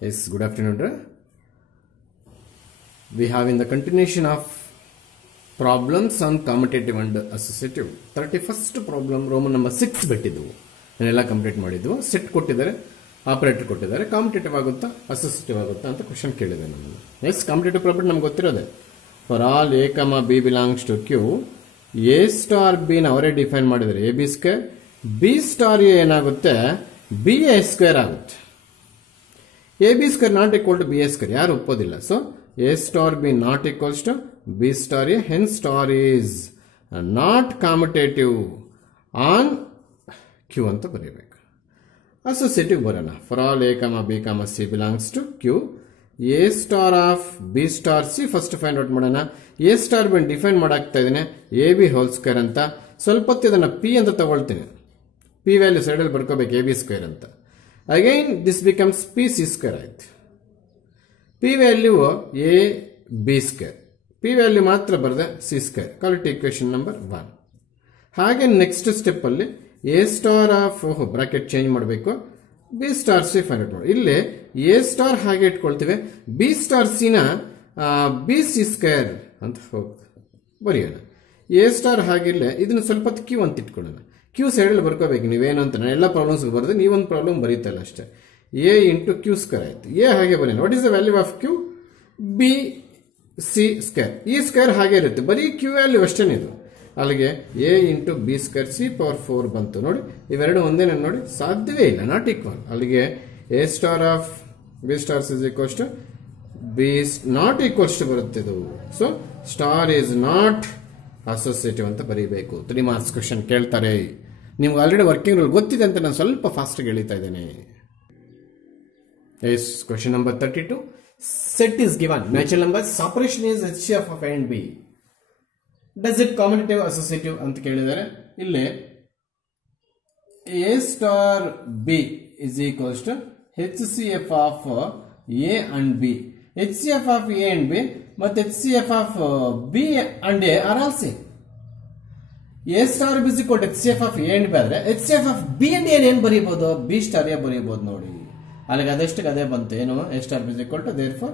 Yes, good afternoon. We have in the continuation of problems on commutative and associative. 31st problem Roman number 6 ಬಿಟ್ಟಿದ್ದು ನಾನೆಲ್ಲ complete ಮಾಡಿದ್ದು. Set ಕೊಟ್ಟಿದ್ದಾರೆ, operator ಕೊಟ್ಟಿದ್ದಾರೆ, competitive ಆಗುತ್ತಾ associative ಆಗುತ್ತಾ ಅಂತ ಕ್ವಶನ್ ಕೇಳಿದೆ ನಾನು. ಎಸ್, ಕಾಂಪಿಟೇಟಿವ್ ಪ್ರಾಪರ್ಟಿ ನಮ್ಗೆ ಗೊತ್ತಿರೋದೆ. For all A comma B belongs to Q, A star B ನ ಅವರೇ ಡಿಫೈನ್ ಮಾಡಿದರೆ A B square, B star A ಏನಾಗುತ್ತೆ ಬಿ ಎ ಸ್ಕ್ವೇರ್ ಆಗುತ್ತೆ. A B square not equal to B A square ಯಾರು ಒಪ್ಪೋದಿಲ್ಲ. So A star B not equals to B star A, hence star is not commutative on Q ಅಂತ ಬರೀಬೇಕು. Associative ಬರೋಣ. For all A comma B comma C belongs to Q, A star of B star C first find out ಮಾಡೋಣ. A star B define ಮಾಡಾಕ್ತಾ ಇದ್ದೀನಿ A B whole square ಅಂತ. ಸ್ವಲ್ಪ ಹೊತ್ತು ಇದನ್ನು ಪಿ ಅಂತ ತಗೊಳ್ತೀನಿ. ಪಿ ವ್ಯಾಲ್ಯೂ ಸೈಡಲ್ಲಿ ಬರ್ಕೋಬೇಕು ಎ ಬಿ ಸ್ಕ್ವೇರ್ ಅಂತ. Again this becomes P C square ಆಯ್ತು. P value A B square, P value ಮಾತ್ರ ಬರೆದೆ C square. Call it equation number 1. ಹಾಗೆ ನೆಕ್ಸ್ಟ್ ಸ್ಟೆಪ್ ಅಲ್ಲಿ A star of bracket change ಮಾಡಬೇಕು, B star C find out ಮಾಡಿ. ಇಲ್ಲಿ A star ಹಾಗೆ ಇಟ್ಕೊಳ್ತೀವಿ, ಬಿ ಸ್ಟಾರ್ ಸಿ ನ ಬಿ ಸಿ ಸ್ಕ್ವೇರ್ ಅಂತ ಬರೆಯೋಣ. ಎ ಸ್ಟಾರ್ ಹಾಗಿಲ್ಲ, ಇದನ್ನ ಸ್ವಲ್ಪ ಹೊತ್ತು ಕ್ಯೂ ಅಂತ ಇಟ್ಕೊಳ್ಳೋಣ. ಕ್ಯೂ ಸೈಡಲ್ಲಿ ಬರ್ಕೋಬೇಕು ನೀವೇನು ಅಂತ. ನಾನು ಎಲ್ಲ ಪ್ರಾಬ್ಲಮ್ಸ್ ಬರೆದು ನೀವೊಂದು ಪ್ರಾಬ್ಲಮ್ ಬರೀತಲ್ಲ ಅಷ್ಟೇ. ಎ ಇಂಟು ಕ್ಯೂ ಸ್ಕ್ವೇರ್ ಆಯ್ತು. ಎ ಹಾಗೆ ಬರೆಯೋಣ. What is the value of Q? B C square. ಈ ಸ್ಕ್ವೇರ್ ಹಾಗೆ ಇರುತ್ತೆ, ಬರೀ ಕ್ಯೂ ವ್ಯಾಲ್ಯೂ ಅಷ್ಟೇನೆ ಇದು. ಅಲ್ಲಿಗೆ A into B square C power 4 ಬಂತು. ನೋಡಿ ಇವೆರಡು ಒಂದೇನ ನೋಡಿ, ಸಾಧ್ಯವೇ ಇಲ್ಲ, ನಾಟ್ ಈಕ್ವಲ್. ಅಲ್ಲಿಗೆ A star of B stars is equals to B not equals to ಬರುತ್ತೆ ಇದು. So star is not associative ಅಂತ ಬರೀಬೇಕು. 3 ಮಾರ್ಕ್ಸ್ ಕ್ವಶನ್ ಕೇಳ್ತಾರೆ. ನಿಮ್ಗೆ ಆಲ್ರೆಡಿ ವರ್ಕಿಂಗ್ ರೂಲ್ ಗೊತ್ತಿದೆ ಅಂತ ನಾನು ಸ್ವಲ್ಪ ಫಾಸ್ಟ್ ಹೇಳ್ತಾ ಇದ್ದೇನೆ. Yes, question number 32. Set is given, natural numbers, operation is HCF of A and B. Does it commutative associative ಅಂತ ಕೇಳಿದ್ದಾರೆ. ಇಲ್ಲಿ A star B is equals to HCF of A and B. HCF of A and B ಮತ್ತೆ HCF of B and A are all same. A star B is equal to HCF of A and B ಆದ್ರೆ HCF of B and A ಏನ್ ಬರೀಬಹುದು? B star A ಬರೀಬಹುದು. ನೋಡಿ ಅಲ್ಲಿಗೆ ಅದಷ್ಟಕ್ಕೆ ಅದೇ ಬಂತು. ಏನು? A star B is equal to therefore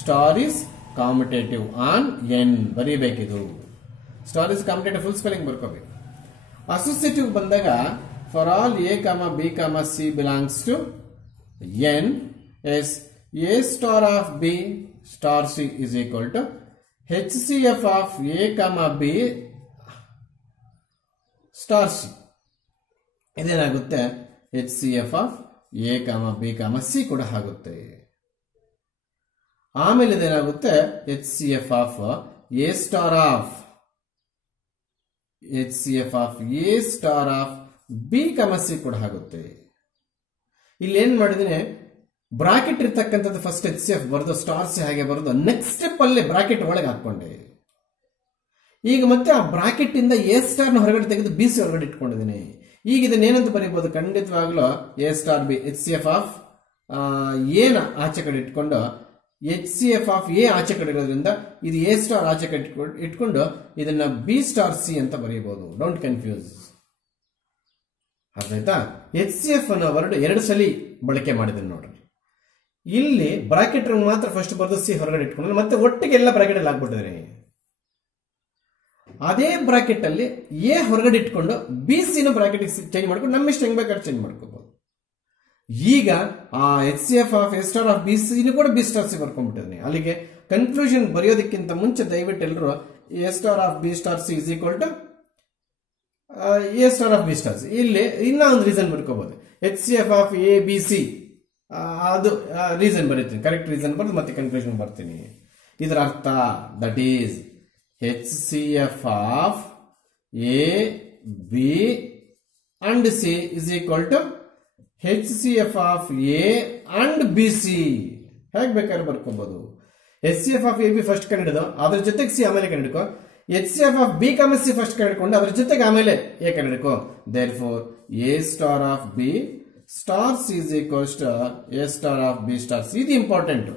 star is commutative on N ಬರೀಬೇಕಿದು. Star is commutative full spelling ಬರ್ಕೋಬೇಕು. ಅಸೋಸಿಯೇಟಿವ್ ಬಂದಾಗ for all A comma B comma C belongs to N, as A star of B star C is equal to HCF of A comma B star C. ಇದೇನಾಗುತ್ತೆ? HCF of A comma B comma C ಕೂಡ ಆಗುತ್ತೆ. ಆಮೇಲೆ ಇದೇನಾಗುತ್ತೆ? HCF of A star of HCF of A star of B comma C ಕೂಡ ಆಗುತ್ತೆ. ಇಲ್ಲಿ ಏನ್ ಮಾಡಿದೀನಿ, bracket ಇರ್ತಕ್ಕಂಥದ್ದು ಫಸ್ಟ್ HCF ಬರೆದು ಸ್ಟಾರ್ ಸಿ ಹಾಗೆ ಬರೆದು ನೆಕ್ಸ್ಟ್ ಸ್ಟೆಪ್ ಅಲ್ಲಿ ಬ್ರಾಕೆಟ್ ಒಳಗೆ ಹಾಕೊಂಡೆ. ಈಗ ಮತ್ತೆ ಆ ಬ್ರಾಕೆಟ್ ಇಂದ ಎ ಸ್ಟಾರ್ ನ ಹೊರಗಡೆ ತೆಗೆದು ಬಿ ಸಿ ಹೊರಗಡೆ ಇಟ್ಕೊಂಡಿದ್ದೀನಿ. ಈಗ ಇದನ್ನ ಏನಂತ ಬರೀಬಹುದು? ಖಂಡಿತವಾಗ್ಲೂ A star B HCF of A ನ ಆಚೆ ಕಡೆ ಇಟ್ಕೊಂಡು HCF ಆಫ್ ಎ ಆಚೆ ಕಡೆ ಇರೋದ್ರಿಂದ ಇದು ಎ ಸ್ಟಾರ್ ಆಚೆ ಕಡೆ ಇಟ್ಕೊಂಡು ಇದನ್ನ ಬಿ ಸ್ಟಾರ್ ಸಿ ಅಂತ ಬರೀಬಹುದು. Don't confuse. ಅರ್ಥಾಯ್ತಾ? HCF ಅನ್ನೋ ವರ್ಡ್ 2 ಸಲ ಬಳಕೆ ಮಾಡಿದ್ದೀನಿ ನೋಡ್ರಿ. ಇಲ್ಲಿ ಬ್ರಾಕೆಟ್ ಮಾತ್ರ ಫಸ್ಟ್ ಬರೆದು ಸಿ ಹೊರಗಡೆ ಇಟ್ಕೊಂಡು ಮತ್ತೆ ಒಟ್ಟಿಗೆ ಎಲ್ಲ ಬ್ರಾಕೆಟ್ ಅಲ್ಲಿ ಹಾಕ್ಬಿಟ್ಟಿದ್ದೀನಿ. ಅದೇ ಬ್ರಾಕೆಟ್ ಅಲ್ಲಿ ಎ ಹೊರಗಡೆ ಇಟ್ಕೊಂಡು ಬಿ ಸಿ ನ ಬ್ರಾಕೆಟ್ ಚೇಂಜ್ ಮಾಡ್ಕೊಂಡು ನಮ್ಮಿಷ್ಟ ಹೆಂಗ್ ಬೇಕಾದ್ರೆ ಚೇಂಜ್ ಮಾಡ್ಕೋಬಹುದು. ಈಗ ಆ HCF of A star of B C ಕೂಡ ಬಿ ಸ್ಟಾರ್ ಸಿ ಬರ್ಕೊಂಡ್ಬಿಟ್ಟಿದ್ದೀನಿ. ಅಲ್ಲಿಗೆ ಕನ್ಕ್ಲೂಷನ್ ಬರೆಯೋದಕ್ಕಿಂತ ಮುಂಚೆ ದಯವಿಟ್ಟು ಎಲ್ಲರೂ A star of B star C is equal to A star of B star C. ಇಲ್ಲಿ ಇನ್ನ ಒಂದು ರೀಸನ್ ಬರ್ಕೋಬಹುದು, HCF of A B C. ಅದು ರೀಸನ್ ಬರೀತೀನಿ, ಕರೆಕ್ಟ್ ರೀಸನ್ ಬರೆದು ಮತ್ತೆ ಕನ್ಕ್ಲೂಷನ್ ಬರ್ತೀನಿ. ಇದರ ಅರ್ಥ that is HCF of A B and C is equal to HCF of A and B C. ಹೇಗೆ ಬೇಕಾದ್ರೆ ಬರ್ಕೋಬಹುದು. HCF of A B first ಕಂಡಿಡಿದು ಅದ್ರ ಜೊತೆಗೆ ಸಿ ಆಮೇಲೆ ಕಂಡಿಡ್ಕೋ. HCF of B comma C first ಕಂಡಿಡ್ಕೊಂಡು ಅದ್ರ ಜೊತೆಗೆ ಆಮೇಲೆ ಎ ಕಂಡಿಡ್ಕೋ. Therefore A star of B star C is equals to A star of B star C. ಇದು ಇಂಪಾರ್ಟೆಂಟ್,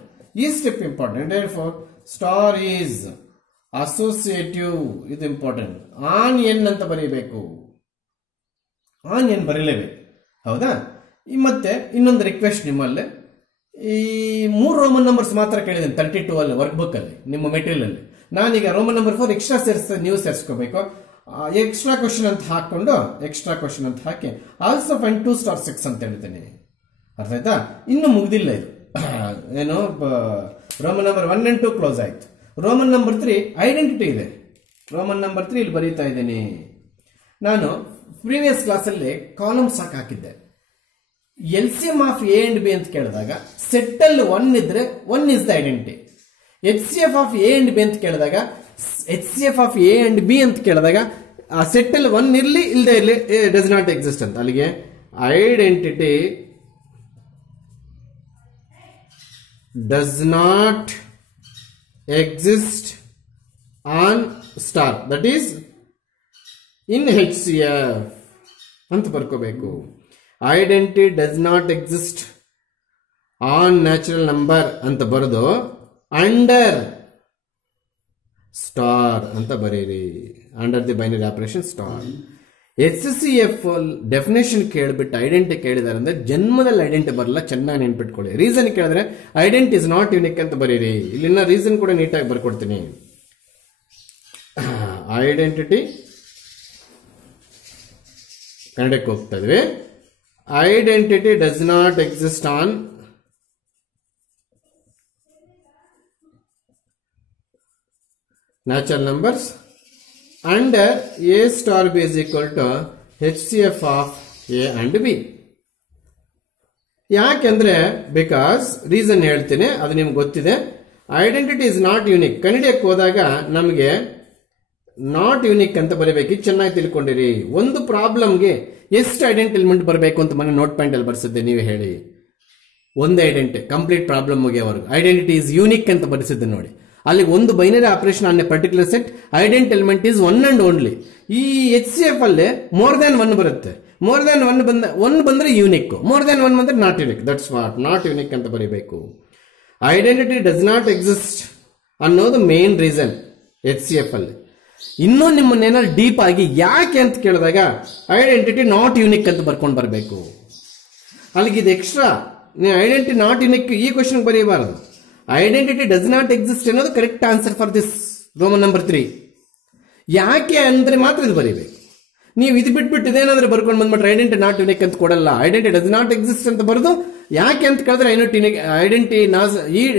ಈ step important. Therefore star is associative. ಇದು important. On N ಅಂತ ಬರೀಬೇಕು. ಆನ್ ಎನ್ ಬರೀಲೇಬೇಕು. ಹೌದಾ? ಮತ್ತೆ ಇನ್ನೊಂದು ರಿಕ್ವೆಸ್ಟ್ ನಿಮ್ಮಲ್ಲಿ, ಈ 3 ರೋಮನ್ ನಂಬರ್ಸ್ ಮಾತ್ರ ಕೇಳಿದ್ದೇನೆ 32 ಅಲ್ಲಿ ವರ್ಕ್ ಬುಕ್ ಅಲ್ಲಿ ನಿಮ್ಮ ಮೆಟೀರಿಯಲ್ ಅಲ್ಲಿ. ನಾನೀಗ ರೋಮನ್ ನಂಬರ್ 4 ಎಕ್ಸ್ಟ್ರಾ ನೀವು ಸೇರಿಸ್ಕೋಬೇಕು. ಎಕ್ಸ್ಟ್ರಾ ಕ್ವಶನ್ ಅಂತ ಹಾಕಿ ಆಲ್ಸೋ ಫೈಂಡ್ 2 star 6 ಅಂತ ಹೇಳ್ತೇನೆ. ಅರ್ಥ ಆಯ್ತಾ? ಇನ್ನು ಮುಗ್ದಿಲ್ಲ ಇದು. ಏನು ರೋಮನ್ ನಂಬರ್ 1 and 2 ಕ್ಲೋಸ್ ಆಯ್ತು. ರೋಮನ್ ನಂಬರ್ 3 ಐಡೆಂಟಿಟಿ ಇದೆ. ರೋಮನ್ ನಂಬರ್ 3 ಇಲ್ಲಿ ಬರೀತಾ ಇದ್ದೀನಿ. ನಾನು ಪ್ರೀವಿಯಸ್ ಕ್ಲಾಸ್ ಅಲ್ಲಿ ಕಾಲಮ್ಸ್ ಹಾಕಿದ್ದೆ. LCM of A and B ಅಂತ ಕೇಳಿದಾಗ ಸೆಟ್ ಅಲ್ಲಿ 1 ಇದ್ರೆ 1 is the identity. HCF of A and B ಅಂತ ಕೇಳಿದಾಗ HCF of A and B ಅಂತ ಕೇಳಿದಾಗ ಆ ಸೆಟ್ ಅಲ್ಲಿ 1 ಇರ್ಲಿ ಇಲ್ಲದೆ ಇರ್ಲಿ ಡಸ್ ನಾಟ್ ಎಕ್ಸಿಸ್ಟ್ ಅಂತ. ಅಲ್ಲಿಗೆ identity does not exist on star, that is in HCF ಅಂತ ಬರ್ಕೋಬೇಕು. Identity does not exist on natural number ಅಂತ ಬರೆದು ಅಂಡರ್ ಸ್ಟಾರ್ ಅಂತ ಬರೀರಿ. Under the binary operation star. HCF definition ಕೇಳಿಬಿಟ್ಟು ಐಡೆಂಟಿಟಿ ಕೇಳಿದಾರೆ ಅಂದ್ರೆ ಜನ್ಮದಲ್ಲಿ ಐಡೆಂಟಿಟಿ ಬರಲ್ಲ. ಚೆನ್ನಾಗಿ ನೆನ್ಪಿಟ್ಕೊಳ್ಳಿ. ರೀಸನ್ ಕೇಳಿದ್ರೆ ಐಡೆಂಟಿಟಿ ಇಸ್ ನಾಟ್ ಯುನಿಕ್ ಅಂತ ಬರೀರಿ. ಇಲ್ಲಿನ ರೀಸನ್ ಕೂಡ ನೀಟಾಗಿ ಬರ್ಕೊಡ್ತೀನಿ. ಐಡೆಂಟಿಟಿ ಕನ್ನಡಕ್ಕೆ ಹೋಗ್ತಾ ಇದ್ವಿ. Identity does not exist on natural numbers under A star B is equal to HCF of A and B. ಯಾಕೆಂದ್ರೆ ಬಿಕಾಸ್ ರೀಸನ್ ಹೇಳ್ತೀನಿ, ಅದು ನಿಮ್ಗೆ ಗೊತ್ತಿದೆ. Identity is not unique. ಕನ್ನಡಕ್ಕೆ ಹೋದಾಗ ನಮಗೆ ನಾಟ್ ಯೂನಿಕ್ ಅಂತ ಬರೀಬೇಕು. ಚೆನ್ನಾಗಿ ತಿಳ್ಕೊಂಡಿರಿ. ಒಂದು ಪ್ರಾಬ್ಲಮ್ಗೆ ಎಷ್ಟು ಐಡೆಂಟಿ ಎಲಿಮೆಂಟ್ ಬರಬೇಕು ಅಂತ ಮನೆ ನೋಟ್ ಪಾಯಿಂಟ್ ಅಲ್ಲಿ ಬರ್ಸಿದ್ದೆ. ನೀವು ಹೇಳಿ, ಒಂದು ಐಡೆಂಟಿ ಕಂಪ್ಲೀಟ್ ಪ್ರಾಬ್ಲಮ್ ಮುಗಿಯೋವರೆಗೂ ಐಡೆಂಟಿಟಿ ಇಸ್ ಯೂನಿಕ್ ಅಂತ ಬರೆಸಿದ್ದೆ ನೋಡಿ. ಅಲ್ಲಿ ಒಂದು binary operation on a particular set identity element is 1 and only. ಈ HCF ಅಲ್ಲಿ ಮೋರ್ ದನ್ 1 ಬರುತ್ತೆ. ಮೋರ್ ದನ್ 1 ಬಂದ್ರೆ ಯೂನಿಕ್, ಮೋರ್ ದನ್ 1 ಬಂದ್ರೆ not unique. That's what not unique ಅಂತ ಬರೀಬೇಕು. ಐಡೆಂಟಿಟಿ ಡಸ್ ನಾಟ್ ಎಕ್ಸಿಸ್ಟ್ ಅನ್ನೋದು ಮೇನ್ ರೀಸನ್ HCF ಅಲ್ಲಿ. ಇನ್ನೂ ನಿಮ್ಮನ್ನೇನಾದ್ರು ಡೀಪ್ ಆಗಿ ಯಾಕೆ ಅಂತ ಕೇಳಿದಾಗ ಐಡೆಂಟಿಟಿ ನಾಟ್ ಯೂನಿಕ್ ಅಂತ ಬರ್ಕೊಂಡು ಬರಬೇಕು. ಅಲ್ಲಿಗೆ ಇದು ಎಕ್ಸ್ಟ್ರಾ. ನೀವು ಐಡೆಂಟಿಟಿ ನಾಟ್ ಯೂನಿಕ್ ಈ ಕ್ವಶನ್ ಬರೀಬಾರದು. ಐಡೆಂಟಿಟಿ ಡಸ್ ನಾಟ್ ಎಕ್ಸಿಸ್ಟ್ ಅನ್ನೋದು correct answer for this Roman number 3. ಯಾಕೆ ಅಂದ್ರೆ ಮಾತ್ರ ಇದು ಬರೀಬೇಕು. ನೀವು ಇದು ಬಿಟ್ಬಿಟ್ಟು ಇದೇನಾದ್ರೂ ಬರ್ಕೊಂಡು ಬಂದ್ಬಿಟ್ರೆ ಐಡೆಂಟಿಟಿ ನಾಟ್ ಯೂನಿಕ್ ಅಂತ ಕೊಡಲ್ಲ. ಐಡೆಂಟಿಟಿ ಡಸ್ ನಾಟ್ ಎಕ್ಸಿಸ್ಟ್ ಅಂತ ಬರೆದು ಯಾಕೆ ಅಂತ ಕೇಳಿದ್ರೆ ಐಡೆಂಟಿಟಿ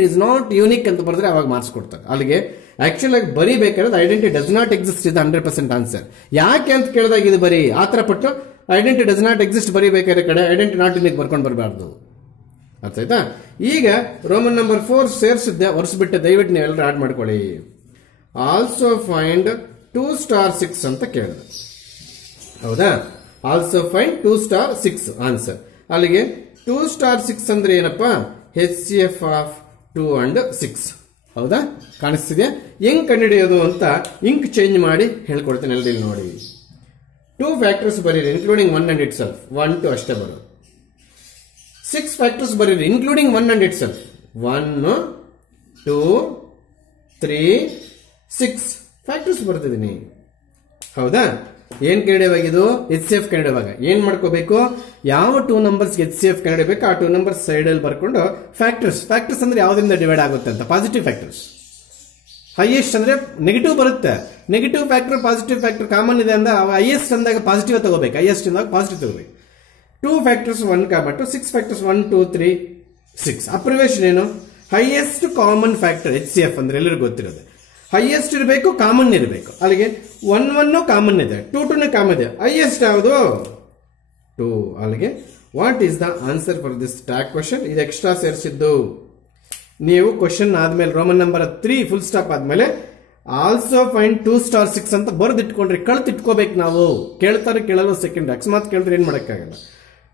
ಇಸ್ ನಾಟ್ ಯೂನಿಕ್ ಅಂತ ಬರೆದ್ರೆ ಅವಾಗ ಮಾರ್ಕ್ಸ್ ಕೊಡ್ತಾರೆ. ಅಲ್ಲಿಗೆ ಆಕ್ಚುಲ್ ಆಗಿ ಬರೀಬೇಕಾದ್ರೆ ಐಡೆಂಟಿಟಿ ಡಸ್ ನಾಟ್ ಎಕ್ಸಿಸ್ಟ್ ಇದು 100% ಆನ್ಸರ್. ಯಾಕೆ ಅಂತ ಕೇಳಿದಾಗ ಇದು ಬರೀ ಆತರ ಪಟ್ಟು ಐಡೆಂಟಿಟಿ ಡಸ್ ನಾಟ್ ಎಕ್ಸಿಸ್ಟ್ ಬರೀಬೇಕಾದ್ರೆ ಕಡೆ ಐಡೆಂಟಿಟಿ ನಾಟ್ ಯೂನಿಕ್ ಬರ್ಕೊಂಡು ಬರಬಾರ್ದು. ಅರ್ಥ ಆಯ್ತಾ? ಈಗ ರೋಮನ್ ನಂಬರ್ 4 ಸೇರಿಸಿದ್ದೆ, ಒರೆಸ್ಬಿಟ್ಟೆ. ದಯವಿಟ್ಟು ನೀವೆಲ್ಲರೂ ಆಡ್ ಮಾಡ್ಕೊಳ್ಳಿ. ಆಲ್ಸೋ ಫೈಂಡ್ 2 star 6 ಅಂತ ಕೇಳಿದೆ. ಹೌದಾ? Also find 2 star 6 answer. ಅಲ್ಲಿಗೆ 2 star 6 ಅಂದ್ರೆ ಏನಪ್ಪಾ? HCF of 2 and 6. ಹೌದಾ? ಕಾಣಿಸ್ತಿದೆ? ಹೆಂಗ್ ಕಂಡುಹಿಡಿಯೋದು ಅಂತ ಇಂಕ್ ಚೇಂಜ್ ಮಾಡಿ ಹೇಳ್ಕೊಡ್ತೇನೆ. ಎಲ್ಲರೂ ನೋಡಿ. 2 ಫ್ಯಾಕ್ಟರ್ಸ್ ಬರೀರಿ ಇನ್ಕ್ಲೂಡಿಂಗ್ 1 and itself. 1 2 ಅಷ್ಟೇ ಬರೋದು. 6 ಫ್ಯಾಕ್ಟರ್ಸ್ ಬರೀರಿ ಇನ್ಕ್ಲೂಡಿಂಗ್ 1 and itself. 1 2 3 6 ಫ್ಯಾಕ್ಟರ್ಸ್ ಬರ್ತಿದ್ದೀನಿ. ಹೌದಾ? ಏನ್ ಕಂಡಿಡಿಯುವಾಗಿದು? HCF ಕಂಡಿಡಿಯುವಾಗ ಏನ್ ಮಾಡ್ಕೋಬೇಕು? ಯಾವ 2 ನಂಬರ್ಸ್ HCF ಕಂಡಿಡಿಬೇಕು ಆ 2 ನಂಬರ್ಸ್ ಸೈಡ್ ಅಲ್ಲಿ ಬರ್ಕೊಂಡು ಫ್ಯಾಕ್ಟರ್ಸ್ ಅಂದ್ರೆ ಯಾವ್ದ್ರಿಂದ ಡಿವೈಡ್ ಆಗುತ್ತೆ ಅಂತ. Positive factors. ಹೈಯೆಸ್ಟ್ ಅಂದ್ರೆ ನೆಗೆಟಿವ್ ಬರುತ್ತೆ. Negative factor positive factor common ಇದೆ ಅಂದ್ರೆ ಹೈಯೆಸ್ಟ್ ಅಂದಾಗ ಪಾಸಿಟಿವ್ ತಗೋಬೇಕು, ಹೈಯೆಸ್ಟ್ ಅಂದಾಗ ಪಾಸಿಟಿವ್ ತಗೋಬೇಕು. 2 ಫ್ಯಾಕ್ಟರ್ಸ್ 1 కాబట్టి 6 ಫ್ಯಾಕ್ಟರ್ಸ್ 1 2 3 6. ಅಪ್ರಿವೇಷನ್ ಏನು? ಹೈಯೆಸ್ಟ್ ಕಾಮನ್ ಫ್ಯಾಕ್ಟರ್ HCF ಅಂದ್ರೆ ಎಲ್ಲರಿಗೂ ಗೊತ್ತಿರೋದು. ಹೈಯೆಸ್ಟ್ ಇರಬೇಕು, ಕಾಮನ್ ಇರಬೇಕು. ಅಲ್ಲಿಗೆ 1 1 ಕಾಮನ್ ಇದೆ, 2 2 ಕಾಮನ್ ಇದೆ. ಹೈಯೆಸ್ಟ್ ಯಾವುದು? 2. ಅಲ್ಲಿಗೆ what is the answer for this tag question? ಇದು ಎಕ್ಸ್ಟ್ರಾ ಸೇರಿಸಿದ್ದು. ನೀವು ಕ್ವಶನ್ ಆದ್ಮೇಲೆ ರೋಮನ್ ನಂಬರ್ 3 ಫುಲ್ ಸ್ಟಾಪ್ ಆದ್ಮೇಲೆ ಆಲ್ಸೋ ಫೈಂಡ್ 2 star 6 ಅಂತ ಬರ್ದಿಟ್ಕೊಂಡ್ರಿ. ಕಳ್ತಿಟ್ಕೋಬೇಕು ನಾವು. ಕೇಳ್ತಾರೆ ಕೇಳಲು ಸೆಕೆಂಡ್ ಅಕಸ್ಮಾತ್ ಕೇಳಿದ್ರೆ ಏನ್ ಮಾಡಕ್ಕಾಗಲ್ಲ.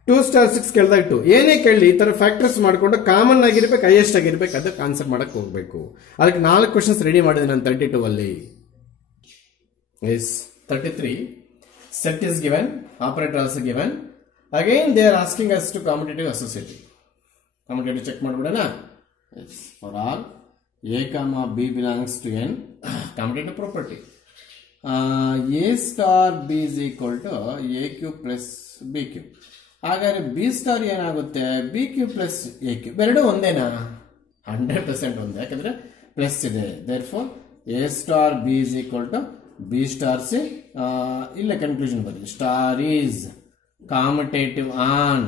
2 star 6 ಕೇಳಿದಾಗ 2 ಏನೇ ಕೇಳಿ ಈ ತರ ಫ್ಯಾಕ್ಟರ್ಸ್ ಮಾಡ್ಕೊಂಡು ಕಾಮನ್ ಆಗಿರ್ಬೇಕು, ಹೈಯೆಸ್ಟ್ ಆಗಿರ್ಬೇಕು, ಅದಕ್ಕೆ ಆನ್ಸರ್ ಮಾಡಕ್ ಹೋಗ್ಬೇಕು. ಅದಕ್ಕೆ 4 ಕ್ವಶನ್ಸ್ ರೆಡಿ ಮಾಡಿದೆ ನಾನು 32 ಅಲ್ಲಿ. 33 set is given, operator also given. Again they are asking us to commutative associative. Commutative check ಮಾಡ್ಬಿಡೋಣ. For all A comma B belongs to N, commutative property. A star B is equal to A cube plus B cube. ಹಾಗಾದ್ರೆ B star ಏನಾಗುತ್ತೆ, B cube plus A cube ಎರಡು ಒಂದೇನಾ? 100% ಒಂದೇ, ಯಾಕಂದ್ರೆ plus ಇದೆ. Therefore A star B is equal to B star C. ಇಲ್ಲ conclusion ಬರೀ star is commutative on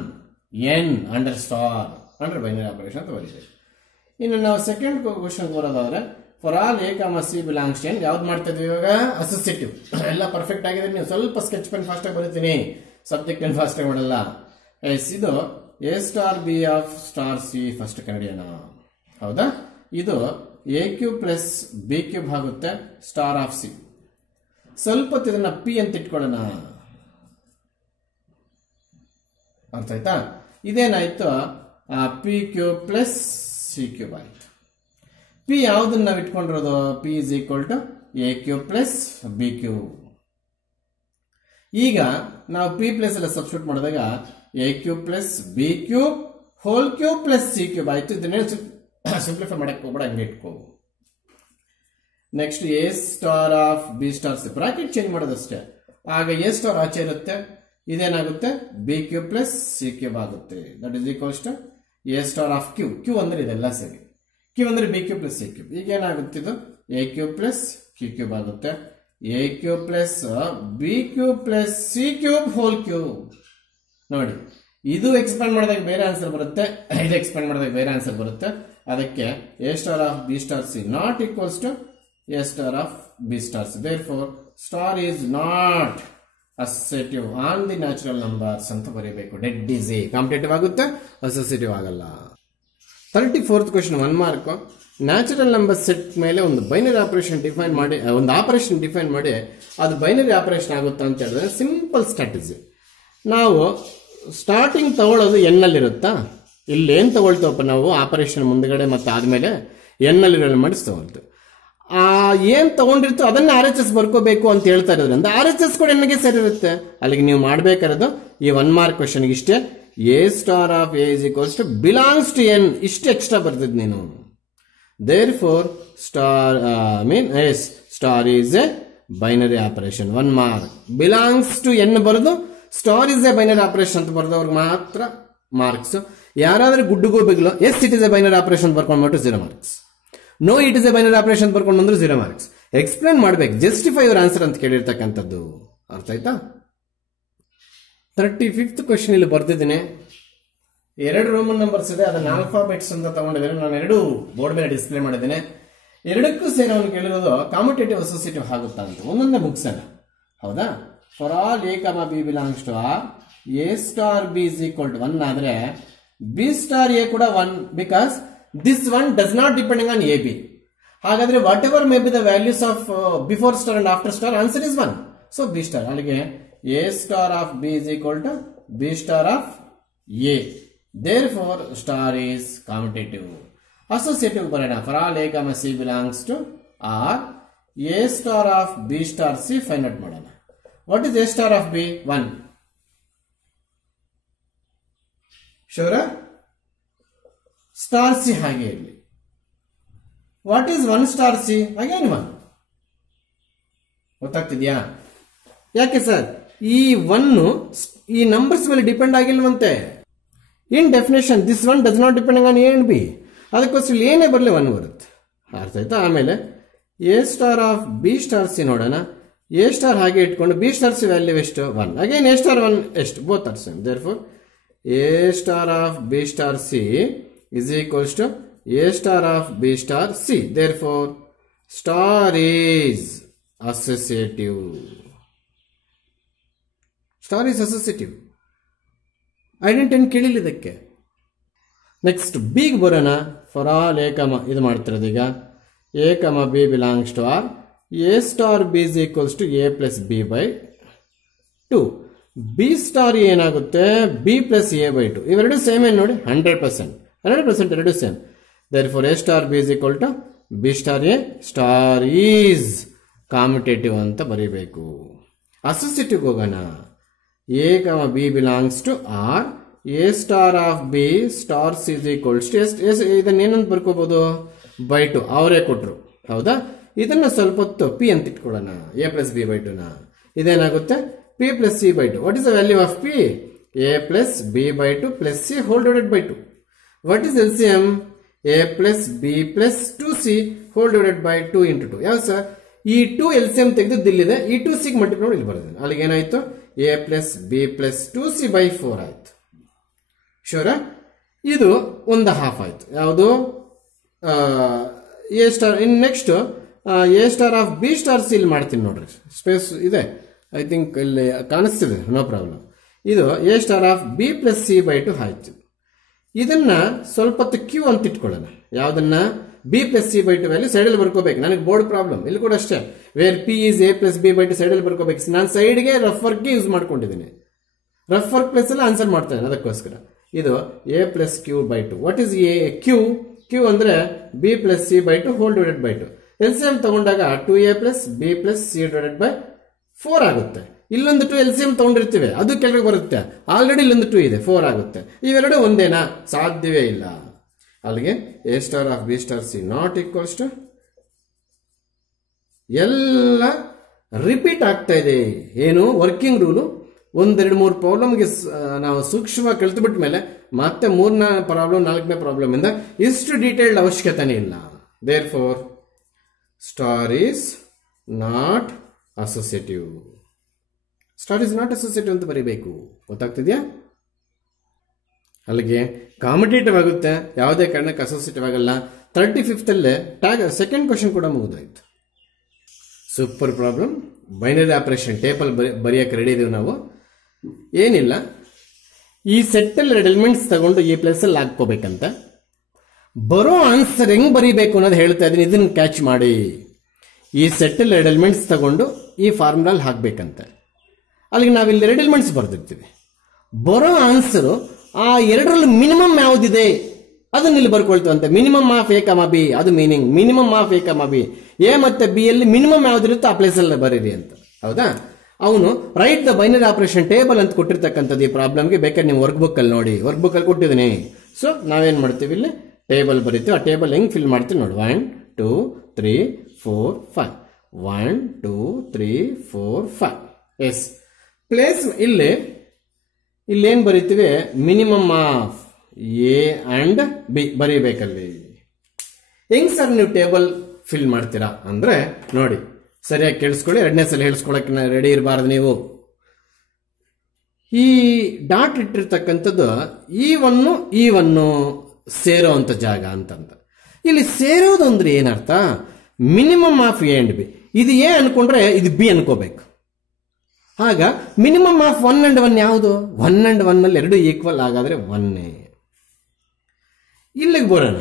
N under star under binary operation ಅಂತ ಬರೀತೀವಿ. ಇನ್ನು ನಾವು ಸೆಕೆಂಡ್ ಕ್ವಶನ್ ಬರೋದಾದ್ರೆ for all A comma C belongs to N ಯಾವ್ದು ಮಾಡ್ತಾ ಇದ್ವಿ ಇವಾಗ? ಅಸೋಸಿಯೇಟಿವ್. ಎಲ್ಲ ಪರ್ಫೆಕ್ಟ್ ಆಗಿದೆ. ನೀವು ಸ್ವಲ್ಪ ಸ್ಕೆಚ್ ಪೆನ್ ಫಾಸ್ಟ್ ಆಗಿ ಬರೀತೀನಿ, ಸಬ್ಜೆಕ್ಟ್ ಏನು ಫಾಸ್ಟ್ ಆಗಿ ಮಾಡಲ್ಲ. ಎಸ್, ಇದು A star B of star C first ಕಂಡಿಡಿಯೋಣ. ಹೌದಾ? ಇದು A cube plus B cube ಆಗುತ್ತೆ ಸ್ಟಾರ್ ಆಫ್ ಸಿ. ಸ್ವಲ್ಪ ಹೊತ್ತು ಇದನ್ನ ಪಿ ಅಂತ ಇಟ್ಕೊಳ್ಳೋಣ. ಅರ್ಥ ಆಯ್ತಾ? ಇದೇನಾಯ್ತು, P cube plus C cube ಆಯ್ತು. ಪಿ ಯಾವ್ದನ್ನ ನಾವು ಇಟ್ಕೊಂಡಿರೋದು? P is equal to A cube plus B cube. ಈಗ ನಾವು ಪಿ ಪ್ಲಸ್ ಎಲ್ಲ ಸಬ್ಸ್ಟಿಟ್ಯೂಟ್ ಮಾಡಿದಾಗ A cube plus B cube whole cube plus C cube ಆಯ್ತು. ಇದನ್ನೇ ಸಿಂಪ್ಲಿಫೈ ಮಾಡಕ್ಕೆ ಹೋಗ್ಬೇಡ, ಹಂಗೆ ಇಟ್ಕೋ. Next A star of B star C, bracket change ಮಾಡೋದಷ್ಟೇ. ಆಗ ಎ ಸ್ಟಾರ್ ಆಚೆ ಇರುತ್ತೆ, ಇದೇನಾಗುತ್ತೆ B cube plus C cube ಆಗುತ್ತೆ. That is equals to A star of Q. Q ಅಂದ್ರೆ ಇದೆಲ್ಲ ಸರಿ, ಕ್ಯೂ ಅಂದ್ರೆ B cube plus C cube. ಈಗ ಏನಾಗುತ್ತೆ, ಇದು A cube plus Q cube ಆಗುತ್ತೆ. A cube plus B cube plus C cube whole cube. ನೋಡಿ, ಇದು ಎಕ್ಸ್ಪ್ಯಾಂಡ್ ಮಾಡಿದಾಗ ಬೇರೆ ಆನ್ಸರ್ ಬರುತ್ತೆ, ಇದು ಎಕ್ಸ್ಪ್ಯಾಂಡ್ ಮಾಡಿದಾಗ ಬೇರೆ ಆನ್ಸರ್ ಬರುತ್ತೆ. ಅದಕ್ಕೆ A star of B star C not equals to A star of B star C. Therefore star is not associative on the natural numbers ಅಂತ ಬರೀಬೇಕು. Dead easy. ಕಾಂಪಿಟೇಟಿವ್ ಆಗುತ್ತೆ, ಅಸೋಸಿಯೇಟಿವ್ ಆಗಲ್ಲ. 34th question 1 mark. Natural number set ಮೇಲೆ ಒಂದು binary operation define ಮಾಡಿ, ಒಂದು operation define ಮಾಡಿ ಅದು ಬೈನರಿ ಆಪರೇಷನ್ ಆಗುತ್ತಾ ಅಂತ ಹೇಳಿದ್ರೆ ಸಿಂಪಲ್ ಸ್ಟ್ರಾಟಜಿ. ನಾವು ಸ್ಟಾರ್ಟಿಂಗ್ ತಗೊಳ್ಳೋದು ಎನ್ ಅಲ್ಲಿ ಇರುತ್ತಾ? ಇಲ್ಲಿ ಏನ್ ತಗೊಳ್ತೇವಪ್ಪ ನಾವು ಆಪರೇಷನ್ ಮುಂದ್ಗಡೆ ಮತ್ತೆ ಆದ್ಮೇಲೆ ಎನ್ ಅಲ್ಲಿ ಮಾಡಿಸಿ ತಗೊಳ್ತೇವೆ. ಏನ್ ತಗೊಂಡಿರ್ತೋ ಅದನ್ನ ಆರ್ ಎಚ್ ಎಸ್ ಬರ್ಕೋಬೇಕು ಅಂತ ಹೇಳ್ತಾ ಇರೋದ್ರಿಂದ ಆರ್ ಎಚ್ ಎಸ್ ಕೂಡ ಎನ್ಗೆ ಸರಿ ಇರುತ್ತೆ. ಅಲ್ಲಿಗೆ ನೀವು ಮಾಡ್ಬೇಕಾರದು ಈ 1 ಮಾರ್ಕ್ ಕ್ವೆಶ್ಚನ್ ಇಷ್ಟೇ. A star of a is equals to belongs to N, ಇಷ್ಟು ಎಕ್ಸ್ಟ್ರಾ ಬರ್ತಿದ್ ನೀನು. Therefore star yes star is a binary operation. 1 mark. Belongs to N ಬರೆದು star is a binary operation ಅಂತ ಬರೆದವ್ರಿಗೆ ಮಾತ್ರ ಮಾರ್ಕ್ಸ್. ಯಾರಾದ್ರೂ ಗುಡ್ಡುಗೋ ಬಿಗ್ಲೋ yes it is a binary operation ಬರ್ಕೊಂಡ್ಬಿಟ್ಟು 0 marks. No it is a binary operation ಬರ್ಕೊಂಡು ಬಂದ್ರು 0 ಮಾರ್ಕ್ಸ್. ಎಕ್ಸ್ಪ್ಲೇನ್ ಮಾಡ್ಬೇಕು, ಜಸ್ಟಿಫೈ ಯುವರ್ ಆನ್ಸರ್ ಅಂತ ಕೇಳಿರ್ತಕ್ಕಂಥದ್ದು. ಅರ್ಥ ಆಯ್ತಾ? 35th ಕ್ವೆಶ್ಚನ್ ಇಲ್ಲಿ ಬರ್ತಿದ್ದೀನಿ. 2 ರೋಮನ್ ನಂಬರ್ಸ್ ಇದೆ, ಅದನ್ನ ಆಲ್ಫಾಬೆಟ್ಸ್ ಅಂತ ತಗೊಂಡಿದ್ದೇನೆ. ನಾನು 2 ಬೋರ್ಡ್ ಮೇಲೆ ಡಿಸ್ಪ್ಲೇ ಮಾಡಿದ್ದೇನೆ. ಎರಡಕ್ಕೂ ಸೇರಿ ಅವನು ಕೇಳಿರೋದು ಕಾಮಟೇಟಿವ್ ಅಸೋಸಿಯೇಟಿವ್ ಆಗುತ್ತಾ ಅಂತ. ಒಂದೊಂದೇ ಮುಗಿಸೋಣ. ಹೌದಾ? For all A comma B belongs to R, A star B is equal to 1 ಆದ್ರೆ ಬಿ ಸ್ಟಾರ್ ಎ ಕೂಡ 1, because this one does not depending on AB. ಹಾಗಾದ್ರೆ whatever may be the values of before star and after star, answer is 1. So B star. ಅಲ್ಲಿಗೆ A star of B is equal to B star of A. Therefore star is commutative. Associative ಬರೋಣ. For all A, C belongs to R, A star of B star C find out ಮಾಡೋಣ. What is A star of B? 1. Sure? Star C ಹಾಗೆ ಇರಲಿ. What is 1 star C? Again 1. ಗೊತ್ತಾಗ್ತಿದ್ಯಾ? ಯಾಕೆ sir ಈ 1 ಈ numbers ಮೇಲೆ depend ಆಗಿಲ್ವಂತೆ. In definition this 1 does not depending on A and B. ಅದಕ್ಕೋಸ್ಕರ ಏನೇ ಬರಲಿ 1 ಬರುತ್ತೆ. ಅರ್ಥ ಆಯ್ತಾ? ಆಮೇಲೆ A star of B star C ನೋಡೋಣ. ಎ ಸ್ಟಾರ್ ಹಾಗೆ ಇಟ್ಕೊಂಡು ಬಿ ಸ್ಟಾರ್ ಸಿ ವ್ಯಾಲ್ಯೂ ಎಷ್ಟು? 1. ಅಗೇನ್ ಎ ಸ್ಟಾರ್ 1 ಎಷ್ಟು? Both are same. Therefore A star of B star C is equals to A star of B star C. Therefore, star is associative. Star is associative. Identity ಕೇಳಿಲ್ಲ ಇದಕ್ಕೆ. Next B ಗೆ ಬರೋಣ. For all A ಕಮ ಇದು ಮಾಡ್ತಿರೋದು ಈಗ A comma B belongs to R, A star B is equals to A plus B by 2. B star ಏನಾಗುತ್ತೆ? B plus A by 2. ಇವೆರಡು ಸೇಮ್ ಏನು ನೋಡಿ? 100%. 100% ಎರಡು same. Therefore A star B is equal to B star A. Star is commutative ಅಂತ ಬರೀಬೇಕು. Associative ಹೋಗೋಣ. A, B belongs to R, A star of B star C is equals to ಇದನ್ನ ಏನಂತ ಬರ್ಕೋಬಹುದು? By 2. ಅವರೇ ಕೊಟ್ರು. ಹೌದಾ? ಇದನ್ನ ಸ್ವಲ್ಪ ಹೊತ್ತು P ಅಂತ ಇಟ್ಕೊಳ್ಳೋಣ. A plus B by 2 ನ ಇದೇನಾಗುತ್ತೆ? P plus C by 2. What is the value of P? a plus b by 2 plus c whole divided by 2. What is LCM? a plus b plus 2c whole divided by 2 into 2. ಯಾವ sir? ಈ 2 LCM ತೆಗೆದು ಇಲ್ಲಿದೆ, ಈ 2c multiply ಮಾಡಿ ಇಲ್ಲಿ ಬರ್ತದೆ. ಅಲ್ಲಿಗೆ ಏನಾಯ್ತು? a plus b plus 2c by 4 ಆಯ್ತು. ಶೋರ? ಇದು ಒಂದು ಹಾಫ್ ಆಯ್ತು. ಯಾವುದು? A star. In next A star of B star C ಇಲ್ಲಿ ಮಾಡ್ತೀನಿ ನೋಡ್ರಿ. ಸ್ಪೇಸ್ ಇದೆ, ಐ ಥಿಂಕ್ ಇಲ್ಲಿ ಕಾಣಿಸ್ತಿದೆ, ನೋ ಪ್ರಾಬ್ಲಮ್. ಇದು A star of B plus C by 2 ಆಯ್ತು. ಇದನ್ನ ಸ್ವಲ್ಪ ಹೊತ್ತು ಕ್ಯೂ ಅಂತ ಇಟ್ಕೊಳ್ಳೋಣ. ಯಾವ್ದನ್ನ? B plus C by 2 value ಸೈಡಲ್ಲಿ ಬರ್ಕೋಬೇಕು. ನನಗೆ ಬೋರ್ಡ್ ಪ್ರಾಬ್ಲಮ್ ಇಲ್ಲಿ ಕೂಡ ಅಷ್ಟೇ. Where P is A plus B by 2 ಸೈಡಲ್ಲಿ ಬರ್ಕೋಬೇಕು. ನಾನು ಸೈಡ್ಗೆ ರಫ್ ವರ್ಕ್ಗೆ ಯೂಸ್ ಮಾಡ್ಕೊಂಡಿದ್ದೀನಿ. ರಫ್ ವರ್ಕ್ ಪ್ಲಸ್ ಎಲ್ಲ ಆನ್ಸರ್ ಮಾಡ್ತೇನೆ ಅದಕ್ಕೋಸ್ಕರ. ಇದು A plus Q by 2. What is A? Q ಅಂದ್ರೆ B plus C by 2 whole divided by 2. LCM ತಗೊಂಡಾಗ 2a plus B plus C divided by 4 ಆಗುತ್ತೆ. ಇಲ್ಲೊಂದು 2 ಎಲ್ಸಿಎಂ ತಗೊಂಡಿರ್ತೀವಿ, ಅದು ಕೆಳಗೆ ಬರುತ್ತೆ. ಆಲ್ರೆಡಿ ಇಲ್ಲೊಂದು 2 ಇದೆ, 4 ಆಗುತ್ತೆ. ಇವೆರಡು ಒಂದೇನಾ? ಸಾಧ್ಯವೇ ಇಲ್ಲ. ಅಲ್ಲಿಗೆ A star of B star C not equals to ಎಲ್ಲ ರಿಪೀಟ್ ಆಗ್ತಾ ಇದೆ. ಏನು? Working rule. 1, 2, 3 ಪ್ರಾಬ್ಲಮ್ಗೆ ನಾವು ಸೂಕ್ಷ್ಮವಾಗಿ ಕಲ್ತುಬಿಟ್ಟ ಮೇಲೆ ಮತ್ತೆ 3ನೇ ಪ್ರಾಬ್ಲಮ್ 4ನೇ ಪ್ರಾಬ್ಲಮ್ ಇಂದ ಇಷ್ಟು ಡೀಟೇಲ್ಡ್ ಅವಶ್ಯಕತೆನೇ ಇಲ್ಲ. Therefore star is not associative. Star is not associative ಅಂತ ಬರೀಬೇಕು. ಗೊತ್ತಾಗ್ತಿದ್ಯಾ? ಅಲ್ಲಿಗೆ ಕಾಂಪಿಟೇಟಿವ್ ಆಗುತ್ತೆ, ಯಾವುದೇ ಕಾರಣಕ್ಕೆ ಅಸೋಸಿಯೇಟಿವ್ ಆಗಲ್ಲ. 35th ಅಲ್ಲೇ ಸೆಕೆಂಡ್ ಕ್ವಶನ್ ಕೂಡ ಮುಗಿದೋಯ್ತು. Super problem. Binary operation table ಬರೆಯಕ್ಕೆ ರೆಡಿ ಇದೀವಿ ನಾವು. ಏನಿಲ್ಲ, ಈ ಸೆಟ್ಟಲ್ಲಿ 2 ಎಲಿಮೆಂಟ್ಸ್ ತಗೊಂಡು ಈ ಪ್ಲೇಸಲ್ಲಿ ಹಾಕ್ಕೋಬೇಕಂತ. ಬರೋ ಆನ್ಸರ್ ಹೆಂಗ್ ಬರೀಬೇಕು ಅನ್ನೋದು ಹೇಳ್ತಾ ಇದ್ದೀನಿ, ಇದನ್ನ ಕ್ಯಾಚ್ ಮಾಡಿ. ಈ ಸೆಟ್ಟಲ್ಲಿ 2 ಎಲಿಮೆಂಟ್ಸ್ ತಗೊಂಡು ಈ ಫಾರ್ಮುಲಾಲ್ ಹಾಕ್ಬೇಕಂತ. ಅಲ್ಲಿಗೆ ನಾವಿಲ್ಲಿ 2 ಎಲಿಮೆಂಟ್ಸ್ ಬರ್ದಿರ್ತೀವಿ. ಬರೋ ಆನ್ಸರು ಆ 2ರಲ್ಲಿ ಮಿನಿಮಮ್ ಯಾವುದಿದೆ ಅದನ್ನ ಇಲ್ಲಿ ಬರ್ಕೊಳ್ತೀವಂತೆ. Minimum of A comma B, ಅದು meaning. Minimum of A comma B, A ಮತ್ತೆ ಬಿ ಅಲ್ಲಿ ಮಿನಿಮಮ್ ಯಾವ್ದಿರುತ್ತೋ ಆ ಪ್ಲೇಸಲ್ಲಿ ಬರೀರಿ ಅಂತ. ಹೌದಾ? ಅವನು right the binary operation table ಅಂತ ಕೊಟ್ಟಿರ್ತಕ್ಕಂಥದ್ದು ಈ ಪ್ರಾಬ್ಲಮ್ಗೆ. ಬೇಕಾದ್ರೆ ನೀವು ವರ್ಕ್ ಬುಕ್ ಅಲ್ಲಿ ನೋಡಿ, ವರ್ಕ್ ಬುಕ್ ಅಲ್ಲಿ ಕೊಟ್ಟಿದ್ದೀನಿ. ಸೊ ನಾವೇನ್ ಮಾಡ್ತೀವಿ, ಇಲ್ಲಿ ಟೇಬಲ್ ಬರೀತೀವಿ. ಆ ಟೇಬಲ್ ಹೆಂಗ್ ಫಿಲ್ ಮಾಡ್ತೀವಿ ನೋಡಿ. 1 2 3 4 5 1 2 3 4 5. ಎಸ್, ಪ್ಲೇಸ್ ಇಲ್ಲೇನ್ ಬರೀತೀವಿ? Minimum of A and B ಬರೀಬೇಕಲ್ಲಿ. ಹೆಂಗ್ ಸರ್ ನೀವು ಟೇಬಲ್ ಫಿಲ್ ಮಾಡ್ತೀರಾ ಅಂದ್ರೆ ನೋಡಿ, ಸರಿಯಾಗಿ ಕೇಳಿಸ್ಕೊಳ್ಳಿ. 2ನೇ ಸಲ ಹೇಳಿಸ್ಕೊಳಕ್ಕೆ ರೆಡಿ ಇರಬಾರ್ದು ನೀವು. ಈ ಡಾಟ್ ಇಟ್ಟಿರ್ತಕ್ಕಂಥದ್ದು ಈ ಒಂದು ಸೇರೋ ಅಂತ ಜಾಗ ಅಂತಂತ. ಇಲ್ಲಿ ಸೇರೋದು ಅಂದ್ರೆ ಏನರ್ಥ? Minimum of A and B. ಇದು ಎ ಅನ್ಕೊಂಡ್ರೆ ಇದು ಬಿ ಅನ್ಕೋಬೇಕು. ಆಗ ಮಿನಿಮಮ್ ಆಫ್ 1 and 1 ಯಾವುದು? 1 and 1 ಅಲ್ಲಿ 2 ಈಕ್ವಲ್ ಆಗಾದ್ರೆ 1. ಇಲ್ಲಿಗೆ ಬರೋಣ.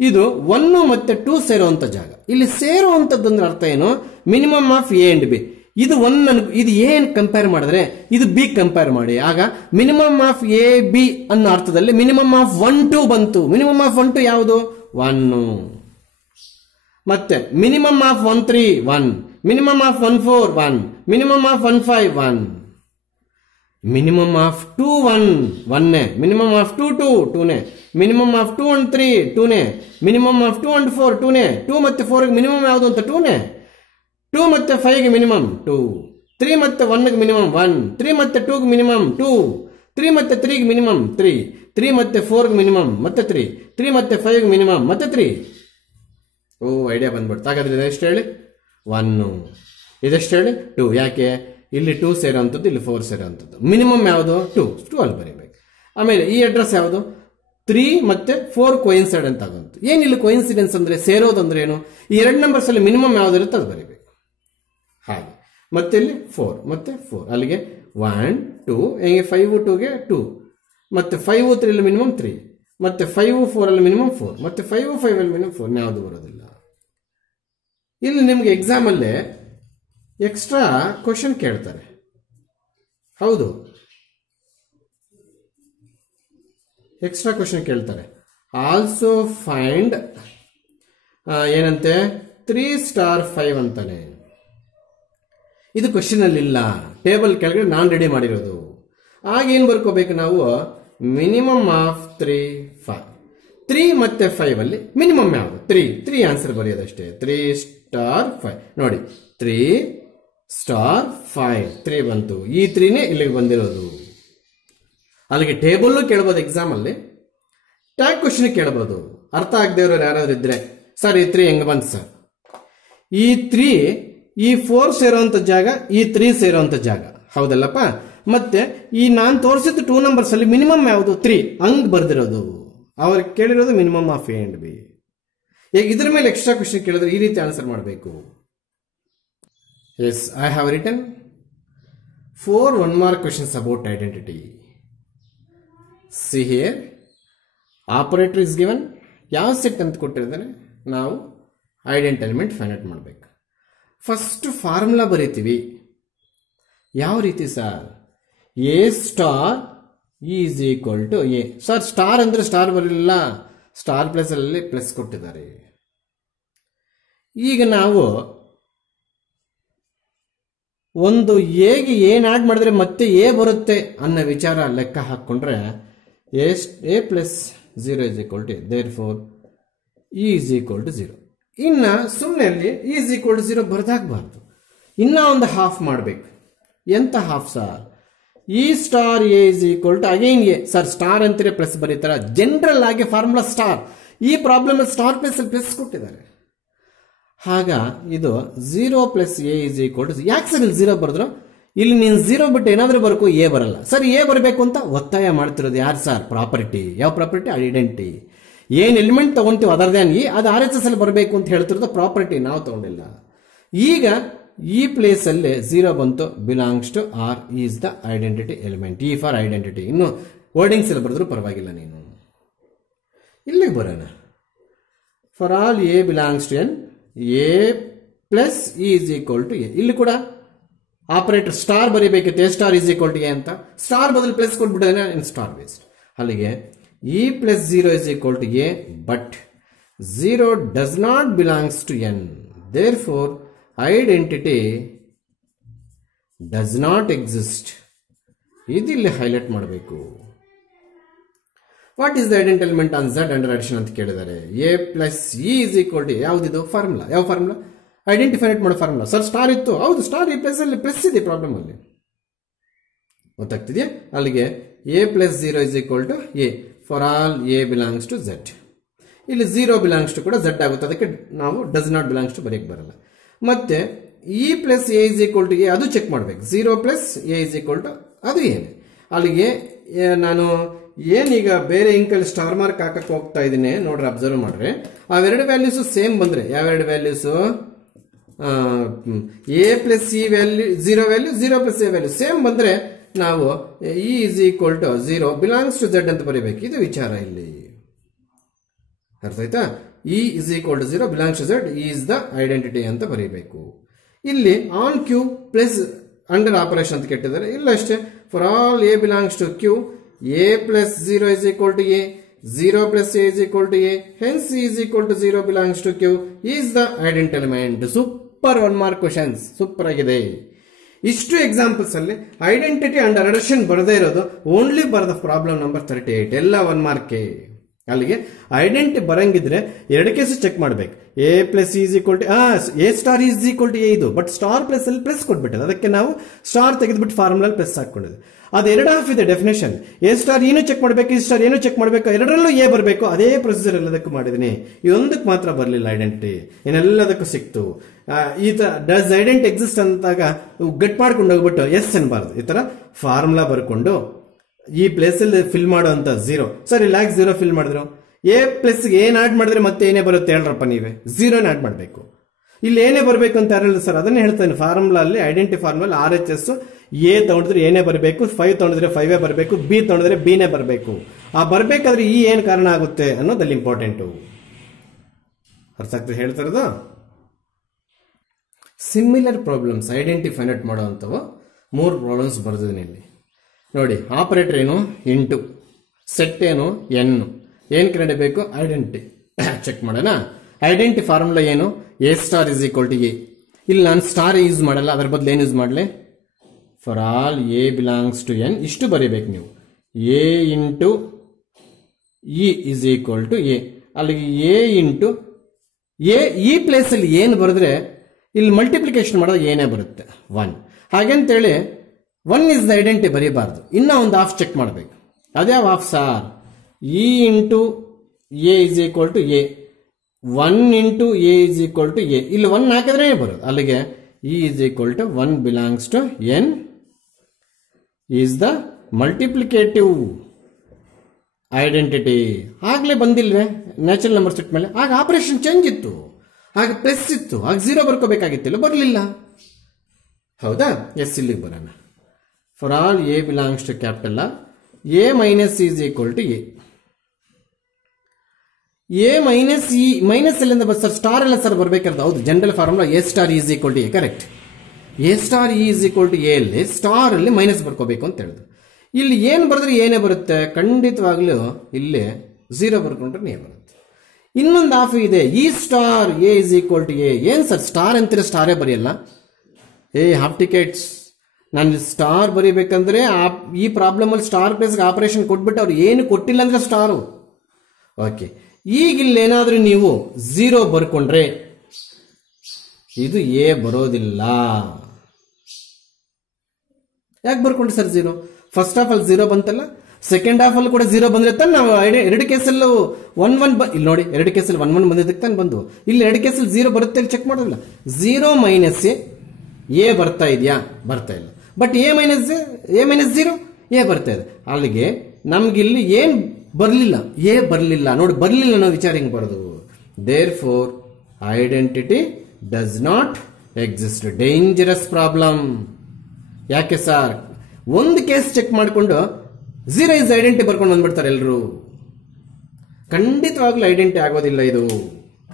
ಇದು 1 ಮತ್ತೆ 2 ಸೇರುವಂತ ಜಾಗ. ಇಲ್ಲಿ ಸೇರುವಂತದ್ದು ಅರ್ಥ ಏನು? Minimum of A and B. ಇದು 1 ಇದು ಎ ಕಂಪೇರ್ ಮಾಡಿದ್ರೆ ಇದು ಬಿ ಕಂಪೇರ್ ಮಾಡಿ. ಆಗ ಮಿನಿಮಮ್ ಆಫ್ ಎ ಬಿ ಅನ್ನೋ ಅರ್ಥದಲ್ಲಿ ಮಿನಿಮಮ್ ಆಫ್ 1 2 ಬಂತು. ಮಿನಿಮಮ್ ಆಫ್ 1 2 ಯಾವುದು? 1. ಮತ್ತೆ minimum of 1 3 1, minimum of 1 4 1, minimum of 1 5 1, minimum of 2 1 1, minimum of 2 2 2, minimum of 2 and 3 2, minimum of 2 and 4 2. 2 ಮತ್ತೆ 4 ಗೆ ಮಿನಿಮಮ್ ಯಾವುದು ಅಂತ 2. 2 ಮತ್ತೆ 5 ಗೆ ಮಿನಿಮಮ್ 2, 3 ಮತ್ತೆ 1 ಗೆ ಮಿನಿಮಮ್ 1, 3 ಮತ್ತೆ 2 ಗೆ ಮಿನಿಮಮ್ 2, 3 ಮತ್ತೆ 3 ಗೆ ಮಿನಿಮಮ್ 3, 3 ಮತ್ತೆ 4 ಗೆ ಮಿನಿಮಮ್ ಮತ್ತೆ 3, 3 ಮತ್ತೆ 5 ಗೆ ಮಿನಿಮಮ್ ಮತ್ತೆ 3. ಓ, ಐಡಿಯಾ ಬಂದ್ಬಿಡ್ತು. ಹಾಗಾದ್ರೆ ಇದೆಷ್ಟು ಹೇಳಿ? 1. ಇದೆಷ್ಟು ಹೇಳಿ? 2. ಯಾಕೆ? ಇಲ್ಲಿ 2 ಸೇರೋಂಥದ್ದು, ಇಲ್ಲಿ 4 ಸೇರೋಂಥದ್ದು. ಮಿನಿಮಮ್ ಯಾವುದು? 2 ಅಲ್ಲಿ ಬರೀಬೇಕು. ಆಮೇಲೆ ಈ ಅಡ್ರೆಸ್ ಯಾವುದು? 3 ಮತ್ತೆ 4 ಕೋಇನ್ಸೈಡ್ ಅಂತ ಆಗುವಂತ. ಏನಿಲ್ಲ ಕೋಇನ್ಸಿಡೆನ್ಸ್ ಅಂದ್ರೆ ಸೇರೋದಂದ್ರೆ ಏನು? ಈ 2 ನಂಬರ್ಸ್ ಅಲ್ಲಿ ಮಿನಿಮಮ್ ಯಾವ್ದಿರುತ್ತೆ ಅದು ಬರೀಬೇಕು. ಹಾಗೆ ಮತ್ತೆ ಇಲ್ಲಿ 4 ಮತ್ತೆ 4, ಅಲ್ಲಿಗೆ 1 2, ಹೆಂಗೆ 5 2ಗೆ 2, ಮತ್ತೆ 5 3 ಅಲ್ಲಿ ಮಿನಿಮಮ್ 3, ಮತ್ತೆ 5 4 ಅಲ್ಲಿ ಮಿನಿಮಮ್ 4, ಮತ್ತೆ 5 5 ಅಲ್ಲಿ ಮಿನಿಮಮ್ 4. ಯಾವುದು ಬರೋದಿಲ್ಲ. ಇಲ್ಲಿ ನಿಮ್ಗೆ ಎಕ್ಸಾಮ್ ಅಲ್ಲೇ ಎಕ್ಸ್ಟ್ರಾ ಕ್ವಶನ್ ಕೇಳ್ತಾರೆ. ಹೌದು, ಎಕ್ಸ್ಟ್ರಾ ಕ್ವಶನ್ ಕೇಳ್ತಾರೆ. ಆಲ್ಸೋ ಫೈಂಡ್ ಏನಂತೆ 3 ಸ್ಟಾರ್ 5 ಅಂತಾನೆ. ಇದು ಕ್ವಶನ್ ಅಲ್ಲಿ ಇಲ್ಲ, ಟೇಬಲ್ ಕೆಳಗಡೆ ನಾನು ರೆಡಿ ಮಾಡಿರೋದು. ಆಗ ಏನ್ ಬರ್ಕೋಬೇಕು ನಾವು? Minimum of 3 5. 3 ಮತ್ತೆ 5 ಅಲ್ಲಿ ಮಿನಿಮಮ್ ಯಾವುದು? 3 ಆನ್ಸರ್ ಬರೆಯೋದಷ್ಟೇ. 3 ಸ್ಟಾರ್ 5 ನೋಡಿ, 3 ಸ್ಟಾರ್ 5 3 ಬಂತು. ಈ 3ನೇ ಇಲ್ಲಿಗೆ ಬಂದಿರೋದು. ಅಲ್ಲಿಗೆ ಟೇಬಲ್ಲು ಕೇಳ್ಬೋದು ಎಕ್ಸಾಮ್ ಅಲ್ಲಿ, ಟ್ಯಾಗ್ ಕ್ವಶನ್ ಕೇಳ್ಬೋದು. ಅರ್ಥ ಆಗದೆ ಇರೋರು ಯಾರಾದ್ರೂ ಇದ್ರೆ, ಸರ್ ಈ 3 ಹೆಂಗ್ ಬಂತು ಸರ್, ಈ 3 ಈ 4 ಸೇರೋಂಥ ಜಾಗ, ಈ 3 ಸೇರೋಂಥ ಜಾಗ, ಹೌದಲ್ಲಪ್ಪ. ಮತ್ತೆ ಈ ನಾನು ತೋರಿಸಿದ 2 ನಂಬರ್ಸ್ ಅಲ್ಲಿ ಮಿನಿಮಮ್ ಯಾವುದು 3 ಹಂಗ್ ಬರ್ದಿರೋದು. ಅವ್ರು ಕೇಳಿರೋದು minimum of A and B. ಈಗ ಇದ್ರ ಮೇಲೆ ಎಕ್ಸ್ಟ್ರಾ ಕ್ವಶನ್ ಕೇಳಿದ್ರೆ ಈ ರೀತಿ ಆನ್ಸರ್ ಮಾಡಬೇಕು. Yes, I have written 4 1 mark questions about identity. See here, operator is given, ಯಾವ ಸೆಟ್ ಅಂತ ಕೊಟ್ಟಿರ್ತಾರೆ, ನಾವು ಐಡೆಂಟಿ ಎಲಿಮೆಂಟ್ ಫೈಂಡ್ ಔಟ್ ಮಾಡಬೇಕು. ಫಸ್ಟ್ ಫಾರ್ಮುಲಾ ಬರೀತೀವಿ. ಯಾವ ರೀತಿ sir? A star is equal to A. Sir star ಅಂದ್ರೆ ಸ್ಟಾರ್ ಬರಲಿಲ್ಲ, ಸ್ಟಾರ್ ಪ್ಲಸ್ ಅಲ್ಲಿ ಪ್ಲಸ್ ಕೊಟ್ಟಿದ್ದಾರೆ. ಈಗ ನಾವು ಒಂದು ಎಗೆ ಏನ್ ಆಡ್ ಮಾಡಿದ್ರೆ ಮತ್ತೆ ಎ ಬರುತ್ತೆ ಅನ್ನೋ ವಿಚಾರ ಲೆಕ್ಕ ಹಾಕೊಂಡ್ರೆ A plus 0 is equal to a. Therefore e is equal to 0. ಇನ್ನ ಸುಮ್ಮನೆ e is equal to 0 ಬರ್ದಾಗಬಾರ್ದು, ಇನ್ನ ಒಂದು ಹಾಫ್ ಮಾಡಬೇಕು. ಎಂತ half sir? E star A is equal to again A. Sir star ಅಂತೀರಿ ಪ್ಲಸ್ ಬರೀತಾರ, ಜನರಲ್ ಆಗಿ ಫಾರ್ಮುಲಾ ಸ್ಟಾರ್. ಈ ಪ್ರಾಬ್ಲಮ್ ಸ್ಟಾರ್ ಪ್ಲಸ್ ಅಲ್ಲಿ ಪ್ಲಸ್ ಕೊಟ್ಟಿದ್ದಾರೆ. ಆಗ ಇದು 0 plus A is equal to, ಯಾಕೆ ಸರ್ ಇಲ್ಲಿ 0 ಬರೆದ್ರು? ಇಲ್ಲಿ ನೀನು 0 ಬಿಟ್ಟು ಏನಾದ್ರೂ ಬರಕು ಎ ಬರಲ್ಲ. ಸರ್ ಎ ಬರಬೇಕು ಅಂತ ಒತ್ತಾಯ ಮಾಡ್ತಿರೋದು ಯಾರು ಸರ್? ಪ್ರಾಪರ್ಟಿ. ಯಾವ ಪ್ರಾಪರ್ಟಿ? ಐಡೆಂಟಿ. ಏನ್ ಎಲಿಮೆಂಟ್ ತಗೊಂತೀವಿ ಅದರ್ ದ್ಯಾನ್ ಇ, ಅದು RHS ಅಲ್ಲಿ ಬರಬೇಕು ಅಂತ ಹೇಳ್ತಿರೋದು ಪ್ರಾಪರ್ಟಿ, ನಾವು ತಗೊಂಡಿಲ್ಲ. ಈಗ ಈ ಪ್ಲೇಸ್ ಅಲ್ಲಿ 0 ಬಂತು, belongs to R, is the identity element. E for identity. ಇನ್ನು ವರ್ಡಿಂಗ್ಸ್ ಎಲ್ಲ ಬರೆದ್ರು ಪರವಾಗಿಲ್ಲ. ನೀನು ಇಲ್ಲಿಗೆ ಬರೋಣ. For all A belongs to N, A plus E is equal to A. ಇಲ್ಲಿ ಕೂಡ ಆಪರೇಟರ್ ಸ್ಟಾರ್ ಬರೀಬೇಕಿತ್ತು, A star is equal to A ಅಂತ. ಸ್ಟಾರ್ ಬದಲು ಪ್ಲಸ್ ಕೊಟ್ಬಿಟ್ಟಿದ್ದಾನೆ, ಇನ್ ಸ್ಟಾರ್ ಬೇಸ್ಡ್. ಅಲ್ಲಿಗೆ E plus 0 is equal to A, but 0 does not belongs to N. There four identity does not exist. ಇದಿಲ್ಲಿ highlight ಮಾಡಬೇಕು. What is the identity element on Z under addition ಅಂತ ಕೇಳಿದ್ದಾರೆ. A plus E is equal to ಯಾವುದಿದು formula? ಯಾವ formula? Identify ಮಾಡೋ formula. Sir star ಇತ್ತು, ಹೌದು star ಈ ಪ್ಲಸ್ ಅಲ್ಲಿ ಪ್ಲಸ್ ಇದೆ ಪ್ರಾಬ್ಲಮ್ ಅಲ್ಲಿ, ಗೊತ್ತಾಗ್ತಿದೆಯಾ? ಅಲ್ಲಿಗೆ A plus 0 is equal to A for all A belongs to Z. ಇಲ್ಲಿ 0 ಬಿಲಾಂಗ್ಸ್ ಟು ಕೂಡ ಝೆಡ್ ಆಗುತ್ತೆ, ಅದಕ್ಕೆ ನಾವು ಡಸ್ ನಾಟ್ ಬಿಲಾಂಗ್ಸ್ ಟು ಬರೆಯಕ್ಕೆ ಬರಲ್ಲ. ಮತ್ತೆ E plus A is equal to A, ಅದು ಚೆಕ್ ಮಾಡ್ಬೇಕು. 0 plus A is equal to ಅದು ಏನು. ಅಲ್ಲಿಗೆ ನಾನು ಏನೀಗ ಬೇರೆ ಇಂಕಲ್ಲಿ ಸ್ಟಾರ್ ಮಾರ್ಕ್ ಹಾಕಕ್ಕೆ ಹೋಗ್ತಾ ಇದ್ದೀನಿ, ನೋಡ್ರಿ ಅಬ್ಸರ್ವ್ ಮಾಡ್ರಿ. ಅವೆರಡು ವ್ಯಾಲ್ಯೂಸ್ ಸೇಮ್ ಬಂದ್ರೆ, ಯಾವೆರಡು values? A plus C value 0 value, 0 plus A value same ಬಂದ್ರೆ ನಾವು E is equal to 0 belongs to Z ಅಂತ ಬರೀಬೇಕು. ಇದು ವಿಚಾರ ಇಲ್ಲಿ, ಅರ್ಥ ಆಯ್ತಾ? E is equal to 0 belongs to Z is the identity ಅಂತ ಬರೀಬೇಕು. ಇಲ್ಲಿ on Q plus under operation ಅಂತ ಕೆಟ್ಟಿದ್ದಾರೆ. ಇಲ್ಲ ಅಷ್ಟೇ, for all A belongs to Q, A plus 0 is equal to A, 0 plus A is equal to A, hence E is equal to 0 belongs to Q is the identity element. Super 1 mark questions, super ಆಗಿದೆ. ಇಷ್ಟು examples ಅಲ್ಲಿ identity under addition ಬರದೇ ಇರೋದು only ಬರದ problem number 38, ಎಲ್ಲ 1 mark. ಅಲ್ಲಿಗೆ identity ಬರಂಗಿದ್ರೆ 2 case check ಮಾಡ್ಬೇಕು. A plus is equal to A star is equal to A ಇದು, ಬಟ್ ಸ್ಟಾರ್ ಪ್ಲಸ್ ಅಲ್ಲಿ ಪ್ಲಸ್ ಕೊಟ್ಬಿಟ್ಟೆ, ಅದಕ್ಕೆ ನಾವು ಸ್ಟಾರ್ ತೆಗೆದ್ಬಿಟ್ಟು ಫಾರ್ಮುಲಾ ಪ್ಲಸ್ ಹಾಕೊಂಡಿದ್ವಿ. ಅದು 2 ಹಾಫ್ ಇದೆ ಡೆಫಿನೇಷನ್. ಎ ಸ್ಟಾರ್ ಏನು ಚೆಕ್ ಮಾಡಬೇಕು, ಈ ಸ್ಟಾರ್ ಏನು ಚೆಕ್ ಮಾಡಬೇಕು, ಎರಡರಲ್ಲೂ ಎ ಬರಬೇಕು. ಅದೇ ಪ್ರೊಸೀಜರ್ ಎಲ್ಲದಕ್ಕೂ ಮಾಡಿದೀನಿ. ಇದೊಂದಕ್ಕೆ ಮಾತ್ರ ಬರಲಿಲ್ಲ ಐಡೆಂಟಿಟಿ, ಇನ್ನೆಲ್ಲದಕ್ಕೂ ಸಿಕ್ತು. ಈ ತರ ಡಸ್ ಐಡೆಂಟಿ ಎಕ್ಸಿಸ್ಟ್ ಅಂತಾಗ ಗಟ್ ಮಾಡ್ಕೊಂಡು ಹೋಗ್ಬಿಟ್ಟು ಎಸ್ ಅನ್ಬಾರ್ದು. ಈ ತರ ಫಾರ್ಮುಲಾ ಬರ್ಕೊಂಡು ಈ ಪ್ಲೇಸ್ ಅಲ್ಲಿ ಫಿಲ್ ಮಾಡುವಂತ 0. ಸರ್ ಇಲ್ಲಿ 0 ಫಿಲ್ ಮಾಡಿದ್ರು, ಎ ಪ್ಲಸ್ ಏನ್ ಆಡ್ ಮಾಡಿದ್ರೆ ಮತ್ತೆ ಏನೇ ಬರುತ್ತೆ ಹೇಳ್ರಪ್ಪ ನೀವೇ? 0 ಆಡ್ ಮಾಡಬೇಕು. ಇಲ್ಲಿ ಏನೇ ಬರಬೇಕು ಅಂತ ಯಾರು ಸರ್? ಅದನ್ನೇ ಹೇಳ್ತಾನೆ ಫಾರ್ಮುಲಾ ಅಲ್ಲಿ, ಐಡೆಂಟಿ ಫಾರ್ಮುಲಾ RHS ಎ ತಗೊಂಡಿದ್ರೆ ಏನೇ ಬರಬೇಕು, 5 ತಗೊಂಡಿದ್ರೆ 5 ಬರಬೇಕು, ಬಿ ತಗೊಂಡಿದ್ರೆ ಬಿನೇ ಬರಬೇಕು. ಆ ಬರ್ಬೇಕಾದ್ರೆ ಈ ಏನ್ ಕಾರಣ ಆಗುತ್ತೆ ಅನ್ನೋದಲ್ಲಿ ಇಂಪಾರ್ಟೆಂಟು. ಅರ್ಥ ಆಗ್ತದೆ ಹೇಳ್ತಾ ಇರೋದು? Similar problems identity find out ಮಾಡುವಂಥವು 3 ಪ್ರಾಬ್ಲಮ್ಸ್ ಬರ್ದಿದ್ದೀನಿ ಇಲ್ಲಿ ನೋಡಿ. ಆಪರೇಟರ್ ಏನು? ಇಂಟು, ಸೆಟ್ ಏನು? ಎನ್. ಏನ್ ಕಂಡುಹಿಡಿಯಬೇಕು? ಐಡೆಂಟಿ ಚೆಕ್ ಮಾಡೋಣ. ಐಡೆಂಟಿ ಫಾರ್ಮುಲಾ ಏನು? A star is equal to A. ಇಲ್ಲಿ ನಾನು ಸ್ಟಾರ್ ಯೂಸ್ ಮಾಡಲ್ಲ, ಅದರ ಬದಲು ಏನು ಯೂಸ್ ಮಾಡಲಿ? For all A belongs to N ಇಷ್ಟು ಬರೀಬೇಕು ನೀವು. A into E is equal to A. ಅಲ್ಲಿಗೆ ಎ ಇಂಟು ಎ, ಈ ಪ್ಲೇಸ್ ಅಲ್ಲಿ ಏನು ಬರೆದ್ರೆ ಇಲ್ಲಿ ಮಲ್ಟಿಪ್ಲಿಕೇಶನ್ ಮಾಡೋದು ಏನೇ ಬರುತ್ತೆ 1. ಹಾಗಂತೇಳಿ 1 ಇಸ್ ದ ಐಡೆಂಟಿ ಬರೀಬಾರ್ದು, ಇನ್ನ ಒಂದು ಹಾಫ್ ಚೆಕ್ ಮಾಡಬೇಕು. ಅದ್ಯಾವ half sir? E into A is equal to A, 1 into A is equal to A. ಇಲ್ಲಿ 1 ಹಾಕಿದ್ರೆ ಬರೋದು. ಅಲ್ಲಿಗೆ E is equal to 1 belongs to N is the multiplicative identity. ಆಗ್ಲೇ ಬಂದಿಲ್ವೇ ನ್ಯಾಚುರಲ್ ನಂಬರ್ ಸೆಟ್ ಮೇಲೆ? ಆಗ ಆಪರೇಷನ್ ಚೇಂಜ್ ಇತ್ತು, ಆಗ ಪ್ಲಸ್ ಇತ್ತು, ಆಗ 0 ಬರ್ಕೋಬೇಕಾಗಿತ್ತಿಲ್ಲ, ಬರಲಿಲ್ಲ. ಹೌದಾ? ಎಸ್, ಇಲ್ಲಿಗೆ ಬರೋಣ. For all A belongs to capital A minus is equal to A. A minus E, minus ಎಲ್ಲಿಂದ ಬರ್ ಸರ್? ಸ್ಟಾರ್ ಎಲ್ಲ ಸರ್ ಬರ್ಬೇಕಂತ. ಹೌದು, general formula A star is equal to A, correct. A star E is equal to A ಅಲ್ಲಿ star ಅಲ್ಲಿ minus ಬರ್ಕೋಬೇಕು ಅಂತ ಹೇಳಿದ್ರು. ಇಲ್ಲಿ ಏನು ಬರೆದ್ರೆ ಏನೇ ಬರುತ್ತೆ, ಖಂಡಿತವಾಗ್ಲೂ ಇಲ್ಲಿ 0 ಬರ್ಕೊಂಡ್ರೆ ನೇ ಬರುತ್ತೆ. ಇನ್ನೊಂದು ಹಾಫ್ ಇದೆ, E star A is equal to A. ಏನ್ ಸರ್ ಸ್ಟಾರ್ ಅಂತೀರ, ಸ್ಟಾರೇ ಬರೆಯಲ್ಲ? Half tickets. ನಾನು ಸ್ಟಾರ್ ಬರೀಬೇಕಂದ್ರೆ ಈ ಪ್ರಾಬ್ಲಮ್ ಅಲ್ಲಿ ಸ್ಟಾರ್ ಪ್ಲೇಸ್ಗೆ ಆಪರೇಷನ್ ಕೊಟ್ಬಿಟ್ಟು ಅವ್ರು ಏನು ಕೊಟ್ಟಿಲ್ಲ ಅಂದ್ರೆ ಸ್ಟಾರು. ಓಕೆ, ಈಗ ಇಲ್ಲೇನಾದ್ರೂ ನೀವು 0 ಬರ್ಕೊಂಡ್ರೆ ಇದು ಎ ಬರೋದಿಲ್ಲ. ಯಾಕೆ ಬರ್ಕೊಂಡ್ರಿ ಸರ್ 0? ಫಸ್ಟ್ ಹಾಫ್ ಅಲ್ಲಿ 0 ಬಂತಲ್ಲ, ಸೆಕೆಂಡ್ ಹಾಫ್ ಅಲ್ಲಿ ಕೂಡ 0 ಬಂದ್ರೆ ತಾನೆ ನಾವು ಎರಡು ಕೇಸಲ್ಲೂ 1-1 ಇಲ್ಲಿ ನೋಡಿ, ಎರಡು ಕೇಸಲ್ಲಿ 1-1 ಬಂದಿದ್ದಕ್ಕೆ ತಾನೆ ಬಂದು. ಇಲ್ಲಿ ಎರಡು ಕೇಸಲ್ಲಿ 0 ಬರುತ್ತೆ ಇಲ್ಲಿ ಚೆಕ್ ಮಾಡೋದಿಲ್ಲ. 0 ಮೈನಸ್ ಎ ಬರ್ತಾ ಇದೆಯಾ? ಬರ್ತಾ ಇಲ್ಲ. ಬಟ್ ಎ ಮೈನಸ್ 0 ಎ ಬರ್ತಾ ಇದೆ. ಅಲ್ಲಿಗೆ ನಮ್ಗಿಲ್ಲಿ ಏನ್ ಬರ್ಲಿಲ್ಲ, ಎ ಬರ್ಲಿಲ್ಲ. ನೋಡಿ, ಬರ್ಲಿಲ್ಲ ಅನ್ನೋ ವಿಚಾರ ಹಿಂಗ್ ಬರೋದು. Therefore identity does not exist. Dangerous problem. ಯಾಕೆ ಸರ್? ಒಂದು ಕೇಸ್ ಚೆಕ್ ಮಾಡಿಕೊಂಡು 0 ಇಸ್ ಐಡೆಂಟಿ ಬರ್ಕೊಂಡು ಬಂದ್ಬಿಡ್ತಾರೆ ಎಲ್ಲರೂ. ಖಂಡಿತವಾಗ್ಲೂ ಐಡೆಂಟಿ ಆಗೋದಿಲ್ಲ ಇದು.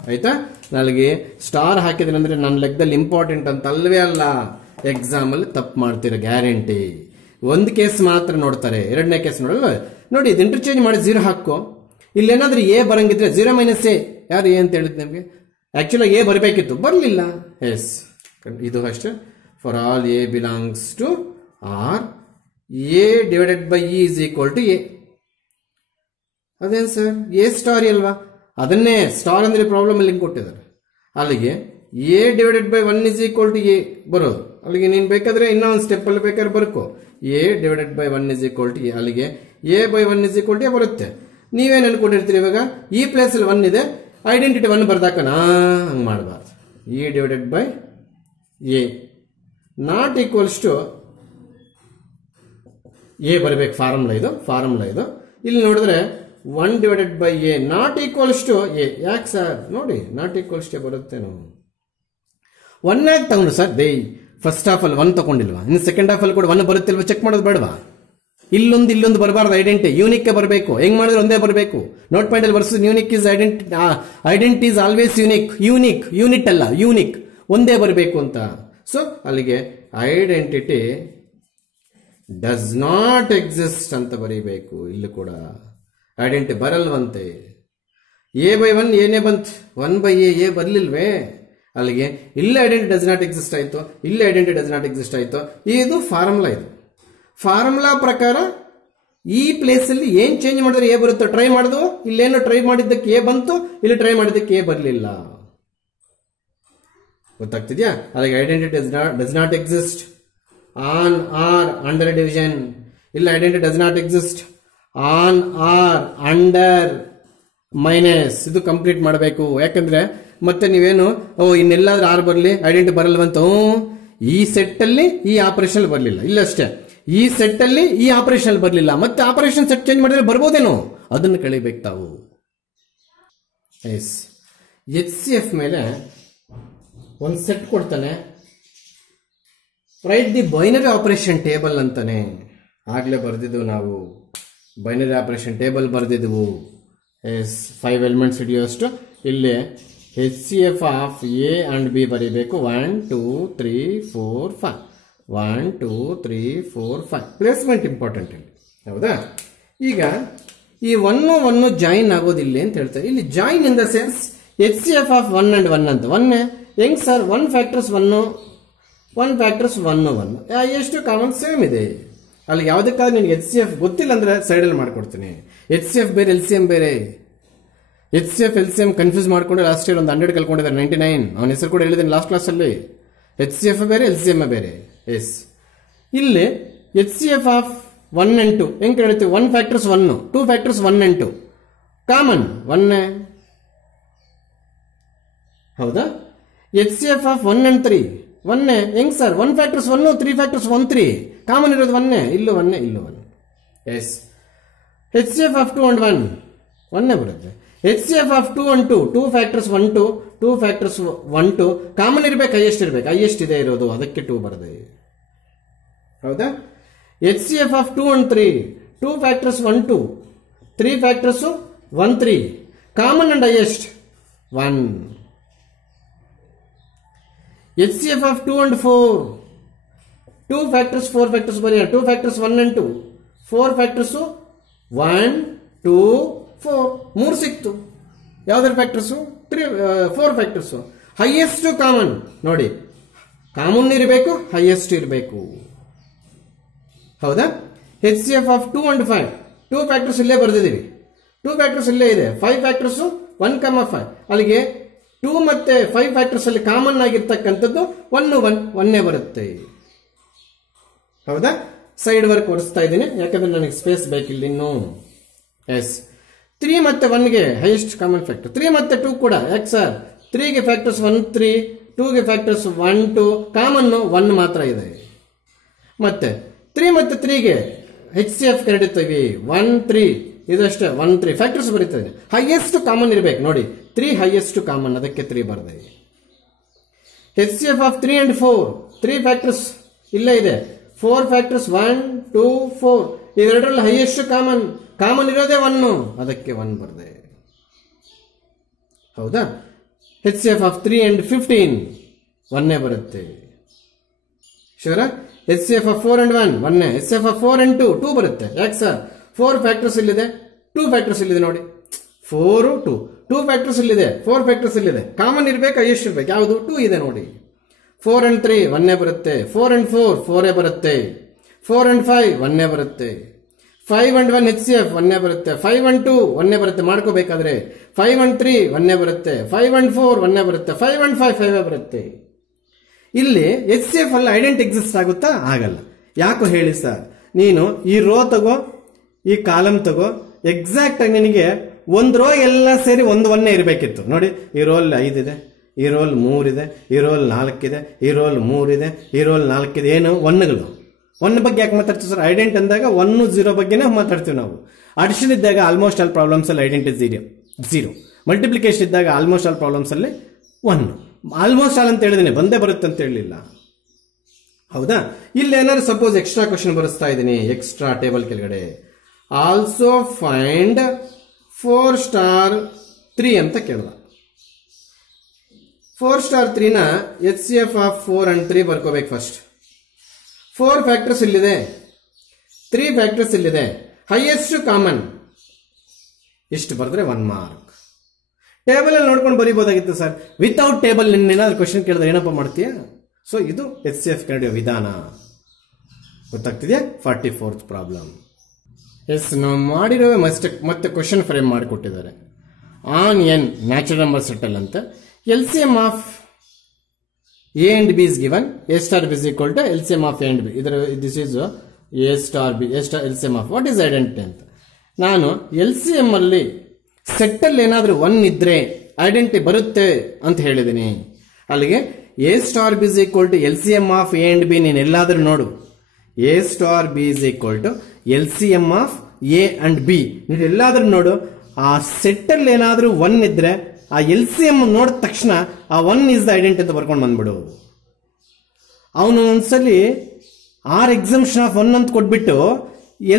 ಆಯ್ತಾ? ನನಗೆ ಸ್ಟಾರ್ ಹಾಕಿದ್ರೆ ಅಂದ್ರೆ ನನ್ನ ಲೆಕ್ಕದಲ್ಲಿ ಇಂಪಾರ್ಟೆಂಟ್ ಅಂತ ಅಲ್ವೇ ಅಲ್ಲ. ಎಕ್ಸಾಮ್ ಅಲ್ಲಿ ತಪ್ಪು ಮಾಡ್ತೀರ ಗ್ಯಾರಂಟಿ. ಒಂದು ಕೇಸ್ ಮಾತ್ರ ನೋಡ್ತಾರೆ, ಎರಡನೇ ಕೇಸ್ ನೋಡಲ್ಲ. ನೋಡಿ, ಇದು ಇಂಟರ್ಚೇಂಜ್ ಮಾಡಿ 0 ಹಾಕೋ. ಇಲ್ಲಿ ಏನಾದ್ರೂ ಎ ಬರಂಗಿದ್ರೆ 0 ಮೈನಸ್ ಎ, ಯಾರು ಎ ಅಂತ ಹೇಳಿದ್ ನಿಮಗೆ? ಆಕ್ಚುಲಿ ಎ ಬರಬೇಕಿತ್ತು, ಬರಲಿಲ್ಲ. ಎಸ್, ಇದು ಅಷ್ಟೇ. For all A belongs to R, A divided by E is equal to A. ಅದೇನು ಸರ್, ಎ ಸ್ಟಾರ್ ಅಲ್ವಾ? ಅದನ್ನೇ ಸ್ಟಾರ್ ಅಂದ್ರೆ ಪ್ರಾಬ್ಲಮ್ ಅಲ್ಲಿ ಕೊಟ್ಟಿದ್ದಾರೆ. ಅಲ್ಲಿಗೆ A divided by 1 is equal to A ಬರೋದು. ಅಲ್ಲಿಗೆ ನೀನು ಬೇಕಾದ್ರೆ ಇನ್ನೊಂದು ಸ್ಟೆಪ್ ಅಲ್ಲಿ ಬೇಕಾದ್ರೆ ಬರ್ಕೋ. A divided by 1 is equal to A. ಅಲ್ಲಿಗೆ A by 1 is equal to A ಬರುತ್ತೆ. ನೀವೇನು ಅನ್ಕೊಂಡಿರ್ತೀರಿ ಇವಾಗ? ಈ ಪ್ಲೇಸ್ ಅಲ್ಲಿ 1 ಇದೆ, ಐಡೆಂಟಿಟಿ 1 ಬರ್ದಾಕನ, ಹಂಗೆ ಮಾಡಬಾರ್ದು. E divided by A not equals to A ಬರಬೇಕು. ಫಾರ್ಮುಲಾ ಇದು. ಇಲ್ಲಿ ನೋಡಿದ್ರೆ 1 divided by A not equals to A. ಯಾಕೆ ಸರ್? ನೋಡಿ, ನಾಟ್ ಈಕ್ವಲ್ಸ್ ಟು ಬರುತ್ತೆ. ನಾವು 1 ಯಾಕೆ ತಗೊಂಡು ಸರ್? ಫಸ್ಟ್ ಹಾಫ್ ಅಲ್ಲಿ 1 ತಗೊಂಡಿಲ್ವಾ? ಇನ್ನು ಸೆಕೆಂಡ್ ಹಾಫ್ ಅಲ್ಲಿ ಕೂಡ 1 ಬರುತ್ತಿಲ್ವಾ? ಚೆಕ್ ಮಾಡೋದು ಬೇಡವಾ? ಇಲ್ಲೊಂದು ಬರಬಾರ್ದು. ಐಡೆಂಟಿ ಯೂನಿಕ್ ಬರಬೇಕು. ಹೆಂಗ್ ಮಾಡಿದ್ರೆ ಒಂದೇ ಬರಬೇಕು. ನೋಟ್ ಪಾಯಿಂಟ್ ಅಲ್ಲಿ versus unique is identity is always unique unit ಅಲ್ಲ, ಯೂನಿಕ್ ಒಂದೇ ಬರಬೇಕು ಅಂತ. ಸೊ ಅಲ್ಲಿಗೆ ಐಡೆಂಟಿಟಿ ಡಸ್ ನಾಟ್ ಎಕ್ಸಿಸ್ಟ್ ಅಂತ ಬರೀಬೇಕು. ಇಲ್ಲಿ ಕೂಡ ಐಡೆಂಟಿ ಬರಲ್ವಂತೆ. ಎ ಬೈ 1 ಏನೇ ಬಂತು, 1 ಬೈ ಎ ಬರ್ಲಿಲ್ವೇ? ಅಲ್ಲಿಗೆ ಇಲ್ಲಿ ಐಡೆಂಟಿ ಡಸ್ ನಾಟ್ ಎಕ್ಸಿಸ್ಟ್ ಆಯ್ತು, ಇಲ್ಲಿ ಐಡೆಂಟಿ ಡಸ್ ನಾಟ್ ಎಕ್ಸಿಸ್ಟ್ ಆಯ್ತು. ಇದು ಫಾರ್ಮುಲಾ. ಇದು ಫಾರ್ಮುಲಾ ಪ್ರಕಾರ ಈ ಪ್ಲೇಸ್ ಅಲ್ಲಿ ಏನ್ ಚೇಂಜ್ ಮಾಡಿದ್ರೆ ಎ ಬರುತ್ತೋ ಟ್ರೈ ಮಾಡಿದ್ವು. ಇಲ್ಲೇನೋ ಟ್ರೈ ಮಾಡಿದ್ದಕ್ಕೆ ಎ ಬಂತು, ಇಲ್ಲಿ ಟ್ರೈ ಮಾಡಿದ್ದಕ್ಕೆ ಎ ಬರಲಿಲ್ಲ. ಗೊತ್ತಾಗ್ತಿದ್ಯಾ? ಅಲ್ಲಿಗೆ identity does not exist on R under division. ಇಲ್ಲಿ identity does not exist on R under minus. ಇದು ಕಂಪ್ಲೀಟ್ ಮಾಡಬೇಕು. ಯಾಕಂದ್ರೆ ಮತ್ತೆ ನೀವೇನು ಇನ್ನೆಲ್ಲಾದ್ರೂ ಆರ್ ಬರಲಿ ಐಡೆಂಟಿ ಬರಲ್ವಂತ. ಈ ಸೆಟ್ ಅಲ್ಲಿ ಈ ಆಪರೇಷನ್ ಬರಲಿಲ್ಲ, ಇಲ್ಲಷ್ಟೇ. ಈ ಸೆಟ್ ಅಲ್ಲಿ ಈ ಆಪರೇಷನ್ ಬರಲಿಲ್ಲ, ಮತ್ತೆ ಆಪರೇಷನ್ ಸೆಟ್ ಚೇಂಜ್ ಮಾಡಿದ್ರೆ ಬರ್ಬೋದೇನೋ, ಅದನ್ನು ಕಳಿಬೇಕು ತಾವು. ಎಸ್, HCF ಮೇಲೆ ಒಂದು ಸೆಟ್ ಕೊಡ್ತಾನೆ, write the binary operation table ಅಂತಾನೆ. ಆಗ್ಲೇ ಬರ್ದಿದ್ವು ನಾವು, ಬೈನರಿ ಆಪರೇಷನ್ ಟೇಬಲ್ ಬರ್ದಿದ್ವು. ಎಸ್, 5 ಎಲಿಮೆಂಟ್ಸ್ ಹಿಡಿಯೋಷ್ಟು. ಇಲ್ಲಿ HCF of A and B ಬರೀಬೇಕು. 1 2 3 4 5 1 2 3 4 5 ಪ್ಲೇಸ್ಮೆಂಟ್ ಇಂಪಾರ್ಟೆಂಟ್ ಇಲ್ಲಿ. ಹೌದಾ? ಈಗ ಈ 1 ಜಾಯಿನ್ ಆಗೋದಿಲ್ಲ ಅಂತ ಹೇಳ್ತಾರೆ. ಇಲ್ಲಿ join in the sense HCF of 1 and 1 ಅಂತ. 1 ಹೆಂಗ್ ಸರ್? 1 ಫ್ಯಾಕ್ಟರ್ಸ್ 1 1 ಫ್ಯಾಕ್ಟರ್ಸ್ 1 1 ಎಷ್ಟು ಕಾಮನ್ ಸೇಮ್ ಇದೆ. ಅಲ್ಲಿ ಯಾವುದಕ್ಕಾದ್ರೂ ನಿನ್ಗೆ HCF ಗೊತ್ತಿಲ್ಲ ಅಂದ್ರೆ ಸೈಡಲ್ಲಿ ಮಾಡ್ಕೊಡ್ತೀನಿ. HCF ಬೇರೆ, LCM ಬೇರೆ. HCF LCM ಕನ್ಫ್ಯೂಸ್ ಮಾಡ್ಕೊಂಡು ಲಾಸ್ಟ್ ಇಯರ್ ಒಂದು 100 ಕಲ್ಕೊಂಡಿದ್ದಾರೆ, 99. ಅವನ ಹೆಸರು ಕೂಡ ಹೇಳಿದ್ದೀನಿ ಲಾಸ್ಟ್ ಕ್ಲಾಸಲ್ಲಿ. HCF ಬೇರೆ, LCM ಬೇರೆ. ಎಸ್, ಇಲ್ಲಿ HCF ಆಫ್ 1 and 2 ಹೆಂಗೆ ಹೇಳ್ತೀವಿ? 1 ಫ್ಯಾಕ್ಟರ್ಸ್ 1, 2 ಫ್ಯಾಕ್ಟರ್ಸ್ 1 and 2 ಕಾಮನ್ 1. ಹೌದಾ? HCF ಆಫ್ 1 and 3 1 ಹೆಂಗ್ ಸರ್? 1 ಫ್ಯಾಕ್ಟರ್ಸ್ 1, 3 ಫ್ಯಾಕ್ಟರ್ಸ್ 1, 3 ಕಾಮನ್ ಇರೋದು 1, ಇಲ್ಲೂ 1, ಇಲ್ಲೂ 1. ಎಸ್. HCF ಆಫ್ 2 and 1 1 ಬರುತ್ತೆ. HCF of 2 and 2 2 factors 1, 2 2 factors 1, 2 common ಇರಬೇಕು. ಹೈಯೆಸ್ಟ್ ಇರಬೇಕು. ಹೈಯೆಸ್ಟ್ ಇದೆ ಇರೋದು, ಅದಕ್ಕೆ 2 ಬರದೆ. ಹೌದಾ? HCF of 2 and 3 2 factors 1, 2 3 factors 1, 3 common and highest 1. HCF of 2 and 4 2 factors 4 factors ಬರೆಯ 2 ಫ್ಯಾಕ್ಟರ್ಸ್ 1 and 2 4 ಫ್ಯಾಕ್ಟರ್ಸ್ 1, 2, 4 3 ಸಿಕ್ತು. ಯಾವ್ದಾರ ಫ್ಯಾಕ್ಟರ್ಸು? 4 ಫ್ಯಾಕ್ಟರ್ಸು. ಹೈಯೆಸ್ಟ್ ಕಾಮನ್ ನೋಡಿ, ಕಾಮನ್ ಇರಬೇಕು, ಹೈಯೆಸ್ಟ್ ಇರಬೇಕು. ಹೌದಾ? HCF ಆಫ್ 2 and 5 2 ಫ್ಯಾಕ್ಟರ್ಸ್ ಇಲ್ಲೇ ಬರೆದಿದ್ದೀವಿ. 2 ಫ್ಯಾಕ್ಟರ್ಸ್ ಇಲ್ಲೇ ಇದೆ. 5 ಫ್ಯಾಕ್ಟರ್ಸ್ 1, 5 ಅಲ್ಲಿಗೆ 2 ಮತ್ತೆ 5 ಫ್ಯಾಕ್ಟರ್ಸ್ ಅಲ್ಲಿ ಕಾಮನ್ ಆಗಿರ್ತಕ್ಕಂಥದ್ದು 1, 1 ಬರುತ್ತೆ. ಹೌದಾ? ಸೈಡ್ ವರ್ಕ್ ಒರೆಸ್ತಾ ಇದ್ದೀನಿ, ಯಾಕಂದ್ರೆ ನನಗೆ ಸ್ಪೇಸ್ ಬೇಕಿಲ್ಲ ಇನ್ನು. ಎಸ್. 3 ಮತ್ತೆ 1ಗೆ ಹೈಯೆಸ್ಟ್ ಕಾಮನ್ ಫ್ಯಾಕ್ಟರ್. 3 ಮತ್ತೆ 2 ಕೂಡ. ಯಾಕೆ ಸರ್? 3ಗೆ ಫ್ಯಾಕ್ಟರ್ಸ್ 1, 3 2ಗೆ ಫ್ಯಾಕ್ಟರ್ಸ್ 1, 2 ಕಾಮನ್ 1 ಮಾತ್ರ ಇದೆ. ಮತ್ತೆ 3 ಮತ್ತೆ 3ಗೆ HCF ಕರೆಡುತ್ತೀವಿ 1, 3 ಇದಷ್ಟೇ 1, 3 ಫ್ಯಾಕ್ಟರ್ಸ್ ಬರೀತದೆ. ಹೈಯೆಸ್ಟ್ ಕಾಮನ್ ಇರಬೇಕು ನೋಡಿ. 3 ಹೈಯೆಸ್ಟ್ ಕಾಮನ್, ಅದಕ್ಕೆ 3 ಬರದೆ. HCF ಆಫ್ 3 and 4 3 ಫ್ಯಾಕ್ಟರ್ಸ್ ಇಲ್ಲೇ ಇದೆ. 4 ಫ್ಯಾಕ್ಟರ್ಸ್ 1, 2, 4 ಇವೆರಡರಲ್ಲಿ ಹೈಯೆಸ್ಟ್ ಕಾಮನ್, ಕಾಮನ್ ಇರೋದೇ 1, ಅದಕ್ಕೆ 1 ಬರದೆ. ಹೌದಾ? HCF ಆಫ್ 3 and 15 1 ಬರುತ್ತೆ. ಶೂರ? HCF of 4 and 1 1. HCF of 4 and 2 2 ಬರುತ್ತೆ. ಯಾಕೆ ಸರ್? 4 ಫ್ಯಾಕ್ಟರ್ಸ್ ಇಲ್ಲಿದೆ, 2 ಫ್ಯಾಕ್ಟರ್ಸ್ ಇಲ್ಲಿದೆ ನೋಡಿ. 4, 2 2 ಫ್ಯಾಕ್ಟರ್ಸ್ ಇಲ್ಲಿದೆ, 4 ಫ್ಯಾಕ್ಟರ್ಸ್ ಇಲ್ಲಿದೆ. ಕಾಮನ್ ಇರಬೇಕು, ಹೈಯೆಸ್ಟ್ ಇರಬೇಕು. ಯಾವುದು? 2 ಇದೆ ನೋಡಿ. 4 and 3 1 ಬರುತ್ತೆ. 4 and 4 4 ಬರುತ್ತೆ. 4 and 5 1 ಬರುತ್ತೆ. 5 and 1 HCF 1 ಬರುತ್ತೆ. 5 and 2 1 ಬರುತ್ತೆ ಮಾಡ್ಕೋಬೇಕಾದ್ರೆ. 5 and 3 1 ಬರುತ್ತೆ. 5 and 4 1 ಬರುತ್ತೆ. 5 and 5 5 ಬರುತ್ತೆ. ಇಲ್ಲಿ HCF ಅಲ್ಲಿ ಐಡೆಂಟಿ ಎಕ್ಸಿಸ್ಟ್ ಆಗುತ್ತಾ? ಆಗಲ್ಲ. ಯಾಕೋ ಹೇಳಿ ಸರ್? ನೀನು ಈ ರೋ ತಗೋ, ಈ ಕಾಲಮ್ ತಗೋ, ಎಕ್ಸಾಕ್ಟ್ ಆಗಿ ನಿನಗೆ ಒಂದು ರೋ ಎಲ್ಲ ಸೇರಿ 1 ಇರಬೇಕಿತ್ತು ನೋಡಿ. ಈ ರೋಲ್ 5 ಇದೆ, ಈ ರೋಲ್ 3 ಇದೆ, ಈ ರೋಲ್ 4 ಇದೆ, ಈ ರೋಲ್ 3 ಇದೆ, ಈ ರೋಲ್ 4 ಇದೆ. ಏನು 1ಗಳು? 1 ಬಗ್ಗೆ ಯಾಕೆ ಮಾತಾಡ್ತೀವಿ ಸರ್? ಐಡೆಂಟ್ ಅಂದಾಗ 1, 0 ಬಗ್ಗೆನೇ ಮಾತಾಡ್ತೀವಿ ನಾವು. ಅಡಿಷನ್ ಇದ್ದಾಗ ಆಲ್ಮೋಸ್ಟ್ ಆಲ್ ಪ್ರಾಬ್ಲಮ್ಸ್ ಅಲ್ಲಿ ಐಡೆಂಟಿ 0. ಮಲ್ಟಿಪ್ಲಿಕೇಶನ್ ಇದ್ದಾಗ ಆಲ್ಮೋಸ್ಟ್ ಆಲ್ ಪ್ರಾಬ್ಲಮ್ಸ್ ಅಲ್ಲಿ 1. ಆಲ್ಮೋಸ್ಟ್ ಆಲ್ ಅಂತ ಹೇಳಿದೀನಿ, ಬಂದೇ ಬರುತ್ತೆ ಅಂತ ಹೇಳಲಿಲ್ಲ. ಹೌದಾ? ಇಲ್ಲಿ ಏನಾದ್ರು ಸಪೋಸ್ ಎಕ್ಸ್ಟ್ರಾ ಕ್ವಶನ್ ಬರೆಸ್ತಾ ಇದ್ದೀನಿ. ಎಕ್ಸ್ಟ್ರಾ ಟೇಬಲ್ ಕೆಳಗಡೆ ಆಲ್ಸೋ ಫೈಂಡ್ 4 star 3 ಅಂತ ಕೇಳ್ದ. 4 star 3ನ HCF ಆಫ್ 4 and 3 ಬರ್ಕೋಬೇಕು ಫಸ್ಟ್. 4 ಫ್ಯಾಕ್ಟರ್ಸ್ ಇಲ್ಲಿದೆ, 3 ಫ್ಯಾಕ್ಟರ್ಸ್ ಇಲ್ಲಿದೆ. ಹೈಯೆಸ್ಟ್ ಕಾಮನ್ ಇಷ್ಟು ಬರೆದ್ರೆ 1 ಮಾರ್ಕ್. ಟೇಬಲ್ ಅಲ್ಲಿ ನೋಡ್ಕೊಂಡು ಬರೀಬಹುದಾಗಿತ್ತು ಸರ್. ವಿತೌಟ್ ಟೇಬಲ್ ನಿನ್ನೇನಾದ್ರು ಕ್ವಶನ್ ಕೇಳಿದ್ರೆ ಏನಪ್ಪ ಮಾಡ್ತೀಯಾ? ಸೊ ಇದು HCF ಕಂಡುಹಿಡಿಯೋ ವಿಧಾನ. ಗೊತ್ತಾಗ್ತಿದೆಯಾ? 44th problem. ಎಸ್, ನಾವು ಮಾಡಿರೋ ಮತ್ತೆ ಕ್ವಶನ್ ಫ್ರೇಮ್ ಮಾಡಿಕೊಟ್ಟಿದ್ದಾರೆ. On N natural number settle ಅಂತ LCM of A and B is given. A star B is equal to LCM of A and B. This is A star B. A star LCM of what is identity ಅಂತ. ನಾನು LCM ಅಲ್ಲಿ ಸೆಟ್ಟಲ್ಲಿ ಏನಾದರೂ 1 ಇದ್ರೆ identity ಬರುತ್ತೆ ಅಂತ ಹೇಳಿದ್ದೀನಿ. ಅಲ್ಲಿಗೆ A star B is equal to LCM of A and B ನೀನು ಎಲ್ಲಾದರೂ ನೋಡು. A star B is equal to LCM of A and B ನೀನು ಎಲ್ಲಾದರೂ ನೋಡು. ಆ ಸೆಟ್ಟಲ್ಲಿ ಏನಾದರೂ 1 ಇದ್ರೆ ಆ LCM ನೋಡಿದ ತಕ್ಷಣ ಆ 1 is the identity ಅಂತ ಬರ್ಕೊಂಡು ಬಂದ್ಬಿಡು. ಅವನು ಒಂದ್ಸಲಿ ಆರ್ ಎಕ್ಸಂಪ್ಷನ್ ಆಫ್ 1 ಅಂತ ಕೊಟ್ಬಿಟ್ಟು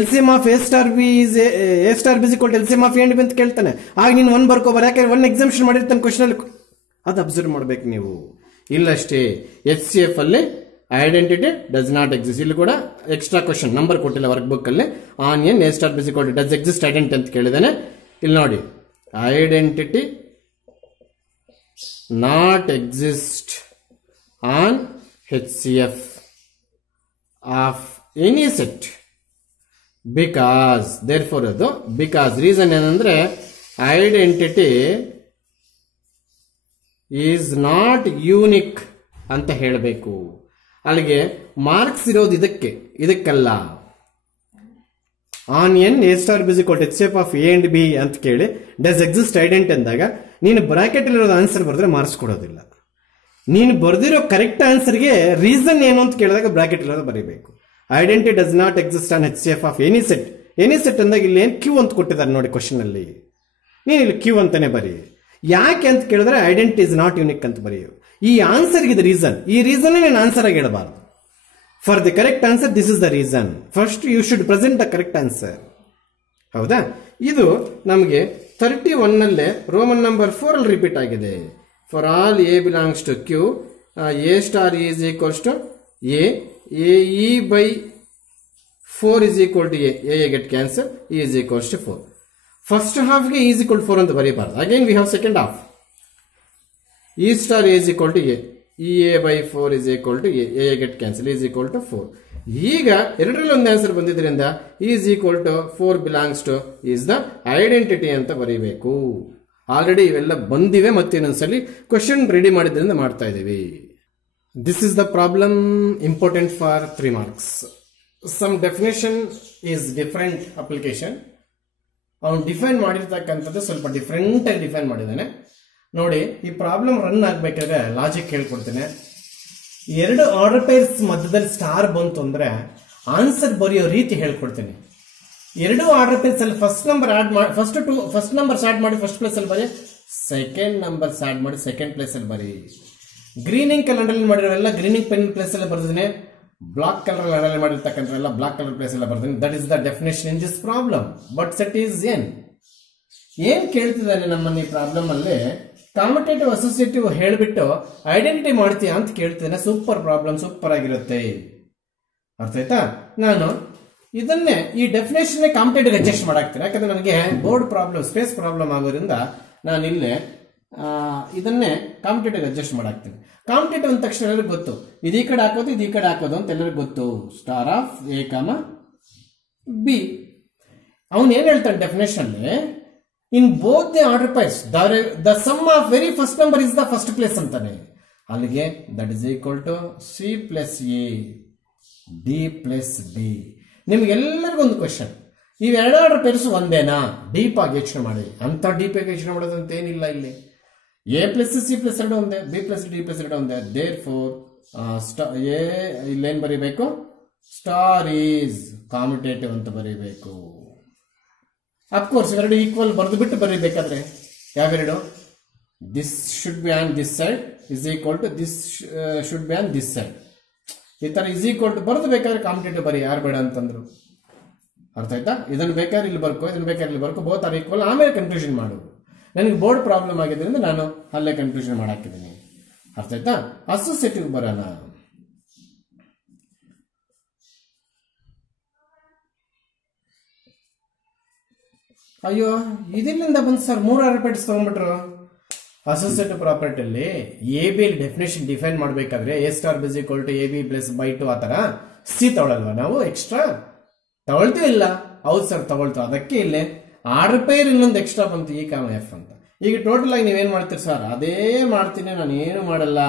LCM of A star B is equal to LCM of A and B ಅಂತ ಕೇಳ್ತಾನೆ. ಆಗ ನೀನು 1 ಬರ್ಕೋಬಾರ, ಯಾಕಂದ್ರೆ 1 ಎಕ್ಸಂಪ್ಷನ್ ಮಾಡಿರ್ತಾನೆ ಕ್ವಶನ್ ಅಲ್ಲಿ. ಅದು ಅಬ್ಸರ್ವ್ ಮಾಡ್ಬೇಕು ನೀವು. ಇಲ್ಲಷ್ಟೇ HCF ಅಲ್ಲಿ ಐಡೆಂಟಿಟಿ ಡಸ್ ನಾಟ್ ಎಕ್ಸಿಸ್ಟ್. ಇಲ್ಲಿ ಕೂಡ ಎಕ್ಸ್ಟ್ರಾ ಕ್ವಶನ್ ನಂಬರ್ ಕೊಟ್ಟಿಲ್ಲ ವರ್ಕ್ ಬುಕ್ ಅಲ್ಲಿ. On N A star B is equal to does exist identity ಅಂತ ಕೇಳಿದಾನೆ. ಇಲ್ಲಿ ನೋಡಿ, identity not exist on HCF of any set because therefore ಅದು ಬಿಕಾಸ್ ರೀಸನ್ ಏನಂದ್ರೆ ಐಡೆಂಟಿಟಿ ಈಸ್ ನಾಟ್ ಯೂನಿಕ್ ಅಂತ ಹೇಳಬೇಕು. ಅಲ್ಲಿಗೆ ಮಾರ್ಕ್ಸ್ ಇರೋದು ಇದಕ್ಕಲ್ಲ. On N A star B is H F of A and B ಅಂತ ಕೇಳಿ ಡಸ್ ಎಕ್ಸಿಸ್ಟ್ ಐಡೆಂಟ್ ಅಂದಾಗ ನೀನು ಬ್ರಾಕೆಟ್ ಇರೋದು ಆನ್ಸರ್ ಬರೆದ್ರೆ ಮಾರ್ಕ್ಸ್ ಕೊಡೋದಿಲ್ಲ. ನೀನು ಬರೆದಿರೋ ಕರೆಕ್ಟ್ ಆನ್ಸರ್ಗೆ ರೀಸನ್ ಏನು ಅಂತ ಕೇಳಿದಾಗ ಬ್ರಾಕೆಟ್ ಇರೋದು ಬರೀಬೇಕು. Identity does not exist on H F of any set. Any set ಅಂದಾಗ ಇಲ್ಲಿ ಏನು ಕ್ಯೂ ಅಂತ ಕೊಟ್ಟಿದ್ದಾರೆ ನೋಡಿ ಕ್ವಶನ್ ಅಲ್ಲಿ, ನೀನು ಇಲ್ಲಿ ಕ್ಯೂ ಅಂತಾನೆ ಬರೀ. ಯಾಕೆ ಅಂತ ಕೇಳಿದ್ರೆ ಐಡೆಂಟಿ ಇಸ್ ನಾಟ್ ಯೂನಿಕ್ ಅಂತ ಬರೆಯು. ಈ ಆನ್ಸರ್ಗೆ ಇದು ರೀಸನ್, ಈ ರೀಸನ್ ನೀನು ಆನ್ಸರ್ ಆಗಿ ಹೇಳಬಾರ್ದು. For the correct answer this is the reason. First you should present the correct answer. ಹೌದಾ? ಇದು ನಮಗೆ 31 ನಲ್ಲೇ ರೋಮನ್ ನಂಬರ್ 4 ಅಲ್ಲಿ ರಿಪೀಟ್ ಆಗಿದೆ. For all A belongs to Q, A star is equals to A, A by 4 is equal to a get cancel, e is equals to 4. First half ಗೆ e is equal to 4 ಅಂತ ಬರೀಬಾರ್ದು. Again we have second half. e star a is equal to a, ea by 4 is equal to a get cancel, e is equal to 4. ಈಗ ಎರಡರಲ್ಲಿ ಒಂದು answer ಬಂದಿದ್ರಿಂದ e is equal to 4 belongs to is the identity ಅಂತ ಬರೀಬೇಕು. Already ಇವೆಲ್ಲ ಬಂದಿವೆ, ಮತ್ತೆ ಇನ್ನೊಂದ್ಸಲಿ question ready ಮಾಡಿದ್ರಿಂದ ಮಾಡ್ತಾ ಇದೀವಿ. This is the problem important for 3 marks. Some definition is different application. ಅವನು ಡಿಫೈನ್ ಮಾಡಿರ್ತಕ್ಕಂಥದ್ದು ಸ್ವಲ್ಪ ಡಿಫ್ರೆಂಟ್ ಆಗಿ ಡಿಫೈನ್ ಮಾಡಿದ್ದಾನೆ ನೋಡಿ. ಈ ಪ್ರಾಬ್ಲಮ್ ರನ್ ಆಗ್ಬೇಕಾದ್ರೆ ಲಾಜಿಕ್ ಹೇಳ್ಕೊಡ್ತೇನೆ. 2 ಆರ್ಡರ್ ಪೇರ್ಸ್ ಮಧ್ಯದಲ್ಲಿ ಸ್ಟಾರ್ ಬಂತು ಅಂದ್ರೆ ಆನ್ಸರ್ ಬರೆಯೋ ರೀತಿ ಹೇಳ್ಕೊಡ್ತೇನೆ. 2 ಆರ್ಡರ್ ಪೇರ್ಸ್ ಅಲ್ಲಿ ಫಸ್ಟ್ ನಂಬರ್ ಆಡ್ ಮಾಡಿ ಫಸ್ಟ್ ನಂಬರ್ ಸ್ಟಾರ್ಟ್ ಮಾಡಿ ಫಸ್ಟ್ ಪ್ಲೇಸ್ ಅಲ್ಲಿ ಬರೀ, ಸೆಕೆಂಡ್ ನಂಬರ್ ಸ್ಟಾರ್ಟ್ ಮಾಡಿ ಸೆಕೆಂಡ್ ಪ್ಲೇಸ್ ಅಲ್ಲಿ ಬರೀ. ಗ್ರೀನಿಂಗ್ ಕಲರ್ ಅಲ್ಲಿ ಮಾಡಿರೋಲ್ಲ ಗ್ರೀನಿಂಗ್ ಪೆನ್ ಪ್ಲೇಸ್ ಅಲ್ಲಿ ಬರ್ದಿದ್ದೀನಿ, ಬ್ಲಾಕ್ ಕಲರ್ ಅಂಡರ್ಲೈನ್ ಮಾಡಿರ್ತಕ್ಕಂಥವೆಲ್ಲ ಬ್ಲಾಕ್ ಕಲರ್ ಪ್ಲೇಸ್ ಎಲ್ಲ ಬರ್ತೀನಿ. That is the definition in this problem. But set is ಏನ್ ಕೇಳ್ತಿದ್ದಾನೆ ನಮ್ಮನ್ನ ಈ ಪ್ರಾಬ್ಲಮ್ ಅಲ್ಲಿ, ಕಾಂಪಿಟೇಟಿವ್ ಅಸೋಸಿಯೇಟಿವ್ ಹೇಳ್ಬಿಟ್ಟು ಐಡೆಂಟಿಟಿ ಮಾಡ್ತೀಯಾ ಅಂತ ಕೇಳ್ತಿದ್ದಾನೆ. ಸೂಪರ್ ಪ್ರಾಬ್ಲಮ್, ಸೂಪರ್ ಆಗಿರುತ್ತೆ. ಅರ್ಥ ಆಯ್ತಾ? ನಾನು ಇದನ್ನೇ ಈ ಡೆಫಿನೇಷನ್ ಕಾಂಪಿಟೇಟಿವ್ ಅಡ್ಜಸ್ಟ್ ಮಾಡಾಕ್ತೀನಿ. ಯಾಕಂದ್ರೆ ನನಗೆ ಬೋರ್ಡ್ ಪ್ರಾಬ್ಲಮ್ ಸ್ಪೇಸ್ ಪ್ರಾಬ್ಲಮ್ ಆಗೋದ್ರಿಂದ ನಾನು ಇಲ್ಲೇ ಇದನ್ನೇ ಕಾಂಪಿಟೇಟಿವ್ ಅಡ್ಜಸ್ಟ್ ಮಾಡಾಕ್ತೀನಿ. ಕಾಂಪಿಟೇಟಿವ್ ಅಂದ ತಕ್ಷಣ ಎಲ್ಲರಿಗೂ ಗೊತ್ತು, ಇದೀ ಕಡೆ ಹಾಕೋದು ಇದೀ ಕಡೆ ಹಾಕೋದು ಅಂತ ಎಲ್ಲರಿಗೂ ಗೊತ್ತು. Star of A comma B. ಅವನು ಏನ್ ಹೇಳ್ತಾನೆ definition, in both the order pairs the sum of very first number is the first place ಅಂತಾನೆ. ಅಲ್ಲಿಗೆ that is equal to C plus A D plus D. ನಿಮ್ಗೆಲ್ಲರಿಗೂ ಒಂದು question, ಇವೆರಡು order pairs ಒಂದೇನಾ? Deep ಆಗಿ ಯೋಚನೆ ಮಾಡಿ. ಅಂತ ಡೀಪ್ ಆಗಿ ಯೋಚನೆ ಮಾಡೋದಂತ ಏನಿಲ್ಲ. ಇಲ್ಲಿ ಎ ಪ್ಲಸ್ ಸಿ ಪ್ಲಸ್ 2 ಒಂದೇ, ಬಿ ಪ್ಲಸ್ ಡಿ ಪ್ಲಸ್ 2 ಒಂದೇ. ದೇರ್ ಫೋರ್ ಎ ಇಲ್ಲೇನ್ ಬರೀಬೇಕು, ಸ್ಟಾರ್ ಈಸ್ ಕಾಂಪಿಟೇಟಿವ್ ಅಂತ ಬರೀಬೇಕು. ಅಫ್ಕೋರ್ಸ್ ಇವೆರಡು ಈಕ್ವಲ್ ಬರೆದು ಬಿಟ್ಟು ಬರೀಬೇಕಾದ್ರೆ ಯಾವೆರಡು, this should be on this side is equal to this should be on this side. ಈ ತರ ಇಸ್ ಈಕ್ವಲ್ ಟು ಬರೆದು ಬೇಕಾದ್ರೆ ಕಾಂಪಿಟೇಟಿವ್ ಬರೀ, ಯಾರು ಬೇಡ ಅಂತಂದ್ರು. ಅರ್ಥ ಆಯ್ತಾ? ಇದನ್ನು ಬೇಕಾದ್ರೆ ಇಲ್ಲಿ ಬರ್ಕೋ, ಇದನ್ನು ಬೇಕಾದ್ರೆ ಇಲ್ಲಿ ಬರ್ಕೋ, ಬೋತ್ ಆರ್ ಈಕ್ವಲ್. ಆಮೇಲೆ ಕನ್ಫ್ಯೂಷನ್ ಮಾಡು. ನನಗೆ ಬೋರ್ಡ್ ಪ್ರಾಬ್ಲಮ್ ಆಗಿದ್ರಿಂದ ನಾನು ಅಲ್ಲೇ ಕನ್ಫ್ಯೂಷನ್ ಮಾಡಾಕಿದ್ದೀನಿ. ಅರ್ಥ ಆಯ್ತಾ? ಅಸೋಸಿಯೇಟಿವ್ ಬರೋಣ. ಅಯ್ಯೋ ಇದರಿಂದ ಬಂದು ಸರ್ 3 ಆರ್ಡರ್ ಪೇರ್ಸ್ ತಗೊಂಡ್ಬಿಟ್ರು. ಅಸೋಸಿಯೇಟಿವ್ ಪ್ರಾಪರ್ಟಿ ಅಲ್ಲಿ ಎ ಬಿ ಡೆಫಿನೇಷನ್ ಡಿಫೈನ್ ಮಾಡಬೇಕಾದ್ರೆ A star B is equal to A B plus by 2 ಆ ತರ ಸಿ ತಗೊಳಲ್ವಾ ನಾವು? ಎಕ್ಸ್ಟ್ರಾ ತಗೊಳ್ತೀವಿ ಇಲ್ಲ? ಹೌದು ಸರ್ ತಗೊಳ್ತೀವಿ. ಅದಕ್ಕೆ ಇಲ್ಲೇ ಆರ್ಡರ್ ಪೇರ್ ಇನ್ನೊಂದು ಎಕ್ಸ್ಟ್ರಾ ಬಂತು, ಇ ಕಾಮ ಎಫ್ ಅಂತ. ಈಗ ಟೋಟಲ್ ಆಗಿ ನೀವೇನ್ ಮಾಡ್ತೀರಿ ಸರ್? ಅದೇ ಮಾಡ್ತೀನಿ, ನಾನು ಏನು ಮಾಡಲ್ಲ.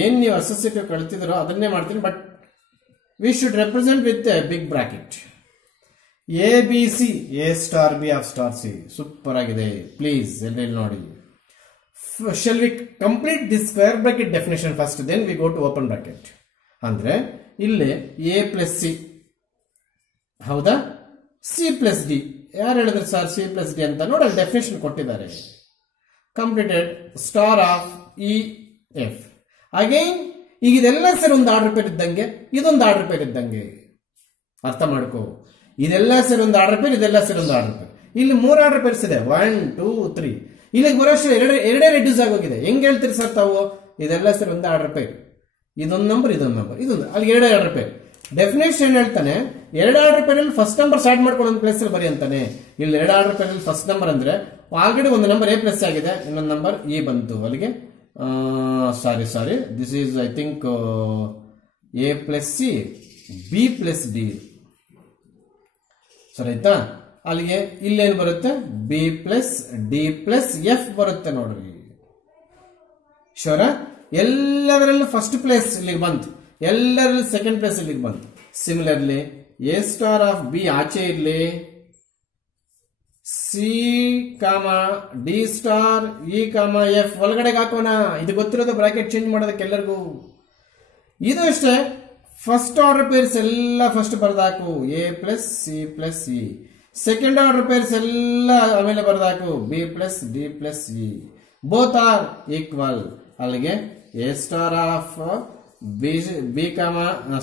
ಏನ್ ನೀವು ಅಸೋಸಿಯೇಟಿವ್ ಕಳ್ತಿದ್ರೋ ಅದನ್ನೇ ಮಾಡ್ತೀನಿ. But we should represent with a big bracket. A B C, A star B of star C. Super ಆಗಿದೆ. ಪ್ಲೀಸ್ ಎಲ್ಲೆಲ್ಲಿ ನೋಡಿ. Shall we complete this square bracket definition first, then we go to open bracket. ಅಂದ್ರೆ ಇಲ್ಲಿ A plus C, ಹೌದಾ? C plus D. ಯಾರು ಹೇಳಿದ್ರು sir C plus D ಅಂತ? ನೋಡಿ ಅಲ್ಲಿ ಡೆಫಿನೇಷನ್ ಕೊಟ್ಟಿದ್ದಾರೆ. Completed star of E F. Again ಈಗ ಇದೆಲ್ಲ ಸರ್ ಒಂದು ಆರ್ಡರ್ ಪೇರ್ ಇದ್ದಂಗೆ, ಇದೊಂದು ಆರ್ಡರ್ ಪೇರ್ ಇದ್ದಂಗೆ. ಅರ್ಥ ಮಾಡ್ಕೋ. ಇದೆಲ್ಲ ಸರ್ ಒಂದು ಆರ್ಡರ್ ಪೇರ್, ಇದೆಲ್ಲ ಸರ್ ಒಂದು ಆರ್ಡರ್ ಪೇರ್. ಇಲ್ಲಿ 3 ಆರ್ಡರ್ ಪೇರ್ಸ್ ಇದೆ, 1 2 3. ಇಲ್ಲಿಗೆ ಬರೋಷ್ಟು ಎರಡೇ ರೆಡ್ಯೂಸ್ ಆಗೋಗಿದೆ. ಹೆಂಗ್ ಹೇಳ್ತೀರಿ ಸರ್ ತಾವು? ಇದೆಲ್ಲ ಸರ್ ಒಂದು ಆರ್ಡರ್ ಪೇರ್, ಇದೊಂದು ನಂಬರ್ ಇದೊಂದು ನಂಬರ್, ಇದೊಂದು, ಅಲ್ಲಿ 2 ಆರ್ಡರ್ ಪೇರ್. ಡೆಫಿನೇಷನ್ ಹೇಳ್ತಾನೆ 2 ಆರ್ಡರ್ ಪೇರ್ ಅಲ್ಲಿ ಫಸ್ಟ್ ನಂಬರ್ ಸ್ಟಾರ್ಟ್ ಮಾಡ್ಕೊಂಡು ಒಂದು ಪ್ಲೇಸ್ ಅಲ್ಲಿ ಬರಿ ಅಂತಾನೆ. ಇಲ್ಲಿ 2 ಆರ್ಡರ್ ಪೇರ್ ಅಲ್ಲಿ ಫಸ್ಟ್ ನಂಬರ್ ಅಂದ್ರೆ ಆಲ್ರೆಡಿ ಒಂದು ನಂಬರ್ ಎ ಪ್ಲಸ್ ಆಗಿದೆ, ಇನ್ನೊಂದು ನಂಬರ್ ಇ ಬಂತು. ಅಲ್ಲಿಗೆ sorry this is I think A plus C B plus D. ಸರಿ ಆಯ್ತಾ? ಅಲ್ಲಿಗೆ ಇಲ್ಲೇನು ಬರುತ್ತೆ, B plus D plus F ಬರುತ್ತೆ ನೋಡ್ರಿ. ಶೋರ? ಎಲ್ಲದರಲ್ಲೂ ಫಸ್ಟ್ ಪ್ಲೇಸ್ ಇಲ್ಲಿಗೆ ಬಂತು, ಎಲ್ಲರಲ್ಲಿ ಸೆಕೆಂಡ್ ಪ್ಲೇಸ್ ಇಲ್ಲಿಗೆ ಬಂತು. Similarly A star of B ಆಚೆ ಇರಲಿ, ಸಿ ಕಾಮ D star E comma F ಒಳಗಡೆಗೆ ಹಾಕೋಣ. ಇದು ಗೊತ್ತಿರೋದು ಬ್ರಾಕೆಟ್ ಚೇಂಜ್ ಮಾಡೋದಕ್ಕೆ ಎಲ್ಲರಿಗೂ. ಇದು ಅಷ್ಟೇ, ಫಸ್ಟ್ ಆರ್ಡರ್ ಪೇರ್ಸ್ ಎಲ್ಲ ಫಸ್ಟ್ ಬರ್ದಾಕು, A plus C plus E. Second order pairs ಎಲ್ಲ ಆಮೇಲೆ ಬರ್ದಾಕು, B plus D plus E. Both are equal. ಅಲ್ಲಿಗೆ A star of B comma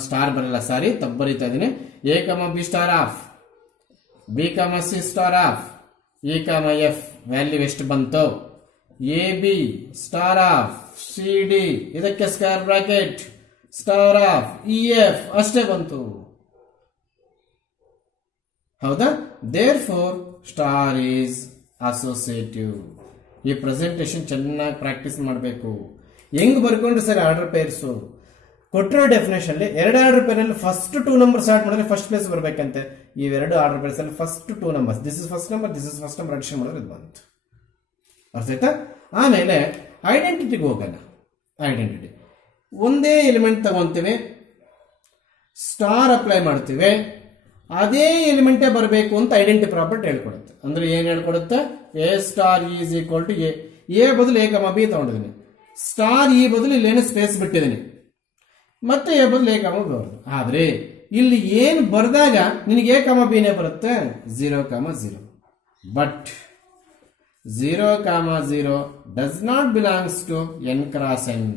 star ಬರಲ್ಲ, ಸಾರಿ ತಪ್ಪು ಬರೀತಾ ಇದೀನಿ. A comma B star of B comma C star of E comma F value ಎಷ್ಟು ಬಂತು? A B star of C D, ಇದಕ್ಕೆ square bracket star of E F ಅಷ್ಟೇ ಬಂತು. ಹೌದಾ? Therefore star is associative. ಈ presentation ಚೆನ್ನಾಗಿ practice ಮಾಡಬೇಕು. ಹೆಂಗ್ ಬರ್ಕೊಂಡ್ರೆ ಸರಿ ಆರ್ಡರ್ ಪೇರ್ಸು ಕೊಟ್ಟಿರೋ ಡೆಫಿನೇಷನ್ ಅಲ್ಲಿ ಎರಡು ಆರ್ಡರ್ ಪೇರ್ ಅಲ್ಲಿ ಫಸ್ಟ್ 2 ನಂಬರ್ ಸ್ಟಾರ್ಟ್ ಮಾಡಿದ್ರೆ ಫಸ್ಟ್ ಪ್ಲೇಸ್ ಬರ್ಬೇಕಂತೆ. ಇವೆರಡು ಆರ್ಡರ್ ಪೇರ್ಸ್ ಅಲ್ಲಿ first 2 numbers, this is first number, this is first number addition ಮಾಡಿದ್ರೆ ಇದು ಬಂತು. ಅರ್ಥ ಆಯ್ತಾ? ಆಮೇಲೆ ಐಡೆಂಟಿಟಿಗೆ ಹೋಗೋಣ. ಐಡೆಂಟಿಟಿ ಒಂದೇ ಎಲಿಮೆಂಟ್ ತಗೊಂತೀವಿ, ಸ್ಟಾರ್ ಅಪ್ಲೈ ಮಾಡ್ತೀವಿ, ಅದೇ ಎಲಿಮೆಂಟೇ ಬರಬೇಕು ಅಂತ ಐಡೆಂಟಿ ಪ್ರಾಪರ್ಟಿ ಹೇಳ್ಕೊಡುತ್ತೆ. ಅಂದ್ರೆ ಏನ್ ಹೇಳ್ಕೊಡುತ್ತೆ? A star is equal to A ಬದಲು ಎ ಕಮ ಬಿ ತಗೊಂಡಿದ್ದೀನಿ, ಸ್ಟಾರ್ ಈ ಬದಲು ಇಲ್ಲೇನು ಸ್ಪೇಸ್ ಬಿಟ್ಟಿದ್ದೀನಿ, ಮತ್ತೆ ಎ ಬದಲು ಎ ಕಮ ಬಿ ಬರುತ್ತೆ. ಆದ್ರೆ ಇಲ್ಲಿ ಏನು ಬರ್ದಾಗ ನಿನಗೆ ಎ ಕಮ ಬಿನೇ ಬರುತ್ತೆ, 0,0. But 0,0 does not belongs to N cross N.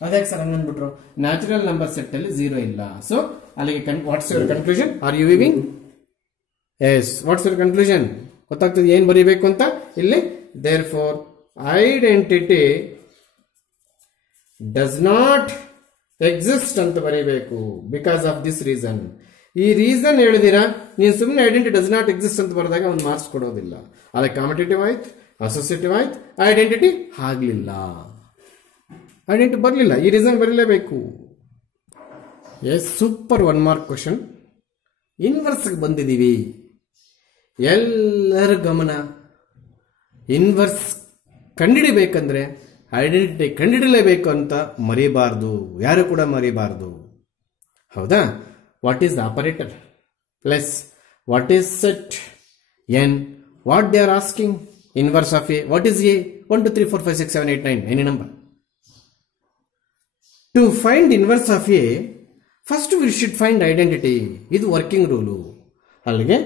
ಅದಕ್ಕೆ ಸರ್ ಹಂಗಂದ್ಬಿಟ್ರು, ನ್ಯಾಚುರಲ್ ನಂಬರ್ ಸೆಟ್ ಅಲ್ಲಿ 0 ಇಲ್ಲ. ಸೊ ಅಲ್ಲಿಗೆ what's your conclusion? Are you viewing? Yes, what's your conclusion? ಗೊತ್ತಾಗ್ತದೆ ಏನ್ ಬರೀಬೇಕು ಅಂತ ಇಲ್ಲಿ. Therefore identity does not exist ಅಂತ ಬರೀಬೇಕು. Because of this reason. ಈ ರೀಸನ್ ಹೇಳಿದಿರಾ ನೀನು ಸುಮ್ಮನೆ ಐಡೆಂಟಿಟಿ ಡಸ್ ನಾಟ್ ಎಕ್ಸಿಸ್ಟ್ ಅಂತ ಬರೆದಾಗ ಒಂದು ಮಾರ್ಕ್ಸ್ ಕೊಡೋದಿಲ್ಲ. ಅದಕ್ಕೆ ಕಾಂಪಿಟೇಟಿವ್ ಆಯ್ತು, ಅಸೋಸಿಯೇಟಿವ್ ಆಯ್ತು, ಐಡೆಂಟಿಟಿ ಆಗ್ಲಿಲ್ಲ, ಐಡೆಂಟಿಟಿ ಬರಲಿಲ್ಲ, ಈ ರೀಸನ್ ಬರಲೇಬೇಕು. Yes, super 1 mark question. ಇನ್ವರ್ಸ್ಗೆ ಬಂದಿದ್ದೀವಿ. ಎಲ್ಲರ ಗಮನ, ಇನ್ವರ್ಸ್ ಕಂಡಿಡಿಬೇಕಂದ್ರೆ ಐಡೆಂಟಿಟಿ ಕಂಡಿಡಲೇಬೇಕು ಅಂತ ಮರಿಬಾರ್ದು, ಯಾರು ಕೂಡ ಮರಿಬಾರ್ದು. ಹೌದಾ? What is the operator plus what is set N, what they are asking inverse of A, what is A, 1 2 3 4 5 6 7 8 9 any number. To find inverse of A first we should find identity. ಇದು working rule. ಅಲ್ಲಿಗೆ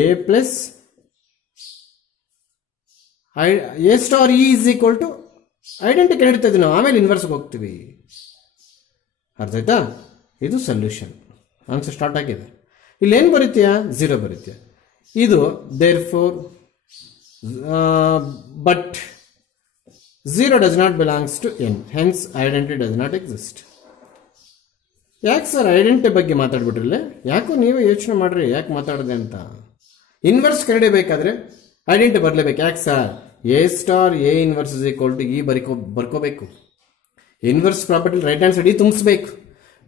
A plus A star E is equal to identity ಕಂಡಿಡ್ತಾ ಇದ್ದೀವಿ ನಾವು, ಆಮೇಲೆ ಇನ್ವರ್ಸ್ಗೆ ಹೋಗ್ತೀವಿ. ಅರ್ಥ ಆಯ್ತಾ? ಇದು ಸೊಲ್ಯೂಷನ್. ಆನ್ಸರ್ ಸ್ಟಾರ್ಟ್ ಆಗಿದೆ. ಇಲ್ಲಿ ಏನು ಬರೀತೀಯಾ? 0 ಬರೀತೀಯ. ಇದು therefore but 0 does not belongs to N, hence identity does not exist. ಯಾಕೆ ಸರ್ ಐಡೆಂಟಿಟಿ ಬಗ್ಗೆ ಮಾತಾಡ್ಬಿಟ್ರಲ್ಲ? ಯಾಕೋ ನೀವೇ ಯೋಚನೆ ಮಾಡ್ರಿ ಯಾಕೆ ಮಾತಾಡಿದೆ ಅಂತ. ಇನ್ವರ್ಸ್ ಕಂಡಿಡಿಬೇಕಾದ್ರೆ ಐಡೆಂಟಿಟಿ ಬರಲೇಬೇಕು. ಯಾಕೆ sir? A star A inverse is equal to E ಬರ್ಕೋಬೇಕು. Inverse property right hand side E ತುಂಬಿಸ್ಬೇಕು.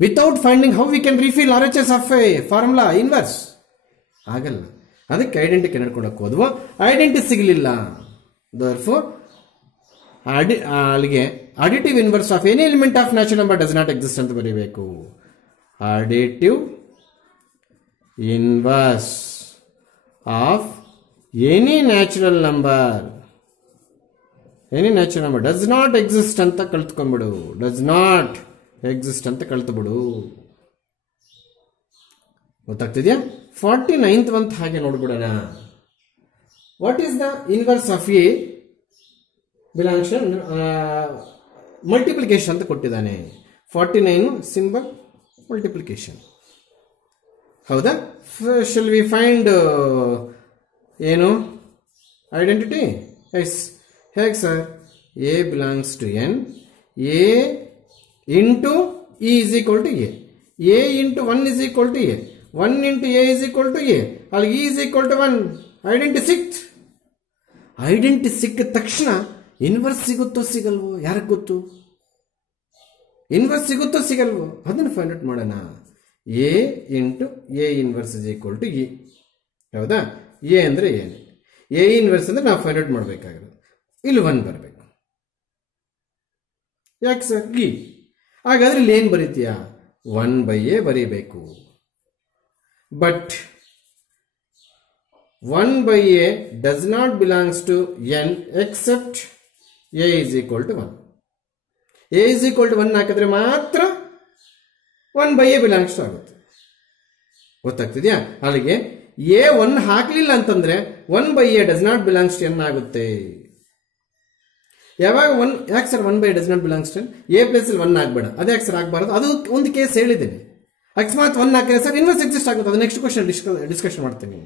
Without finding how we can refill R H S of A formula inverse ಆಗಲ್ಲ. ಅದಕ್ಕೆ ಐಡೆಂಟಿಟಿ ಕಂಡುಹಿಡ್ಕೊಳಕ್ಕೆ ಹೋದ್ವು, identity ಸಿಗಲಿಲ್ಲ. Therefore ಅಲ್ಲಿಗೆ additive inverse of any element of natural number does not exist ಅಂತ ಬರೀಬೇಕು. Additive inverse of any natural number does not exist ಅಂತ ಕಲ್ತ್ಕೊಂಡ್ಬಿಡು. ಡಸ್ ನಾಟ್ ಎಕ್ಸಿಸ್ಟ್ ಅಂತ ಕಲ್ತ್ಬಿಡು. ಗೊತ್ತಾಗ್ತಿದ್ಯಾ? 49th ಒಂದು ಹಾಗೆ ನೋಡ್ಬಿಡೋಣ. What is the inverse of A belongs multiplication ಅಂತ ಕೊಟ್ಟಿದ್ದಾನೆ. 49 ಸಿಂಬಲ್ ಮಲ್ಟಿಪ್ಲಿಕೇಶನ್. ಹೌದಾ? ಶಲ್ ವಿ ಫೈಂಡ್ ಏನು ಐಡೆಂಟಿಟಿ? ಎಸ್. ಹೇಗೆ sir? A belongs to N, A into E is equal to A into 1 is equal to A, 1 into A is equal to A, ಅಲ್ಲಿ E is equal to 1. Identity ಸಿಕ್ತು. Identity ಸಿಕ್ಕಿದ ತಕ್ಷಣ inverse ಸಿಗುತ್ತೋ ಸಿಗಲ್ವೋ ಯಾರಿಗೆ ಗೊತ್ತು? Inverse ಸಿಗುತ್ತೋ ಸಿಗಲ್ವೋ ಅದನ್ನು ಫೈಂಡ್ ಔಟ್ ಮಾಡೋಣ. A into A inverse is equal to A. ಹೌದಾ? ಎ ಅಂದರೆ ಏನು? ಎ ಇನ್ವರ್ಸ್ ಅಂದರೆ ನಾವು ಫೈಂಡ್ ಔಟ್ ಮಾಡಬೇಕಾಗಿರೋದು. ಇಲ್ಲಿ 1 ಬರಬೇಕು. ಯಾಕೆ ಸರ್? ಇ. ಹಾಗಾದ್ರೆ ಇಲ್ಲಿ ಏನು ಬರೀತೀಯಾ? 1/a ಬರೀಬೇಕು. but 1 by a does not belongs to n except a is equal to 1. a is equal to 1 ಹಾಕಿದ್ರೆ ಮಾತ್ರ 1 by a belongs to ಆಗುತ್ತೆ. ಗೊತ್ತಾಗ್ತಿದ್ಯಾ? ಅಲ್ಲಿಗೆ a 1 ಹಾಕಲಿಲ್ಲ ಅಂತಂದ್ರೆ 1 by a does not belongs to n ಆಗುತ್ತೆ. ಯಾವಾಗ 1 ಯಾಕೆ sir 1 by a does not belongs to n? a place ಅಲ್ಲಿ 1 ಆಗಬೇಡ, ಅದೇ ಯಾಕೆ ಸರ್ ಆಗಬಾರದು? ಅದು ಒಂದು ಕೇಸ್ ಹೇಳಿದ್ದೀನಿ. ಅಕಸ್ಮಾತ್ 1 ಹಾಕಿದ್ರೆ ಸರ್ ಇನ್ವರ್ಸ್ ಎಕ್ಸಿಸ್ಟ್ ಆಗುತ್ತೆ, ಅದು ನೆಕ್ಸ್ಟ್ ಕ್ವಶನ್ ಡಿಸ್ಕಷನ್ ಮಾಡ್ತೀನಿ.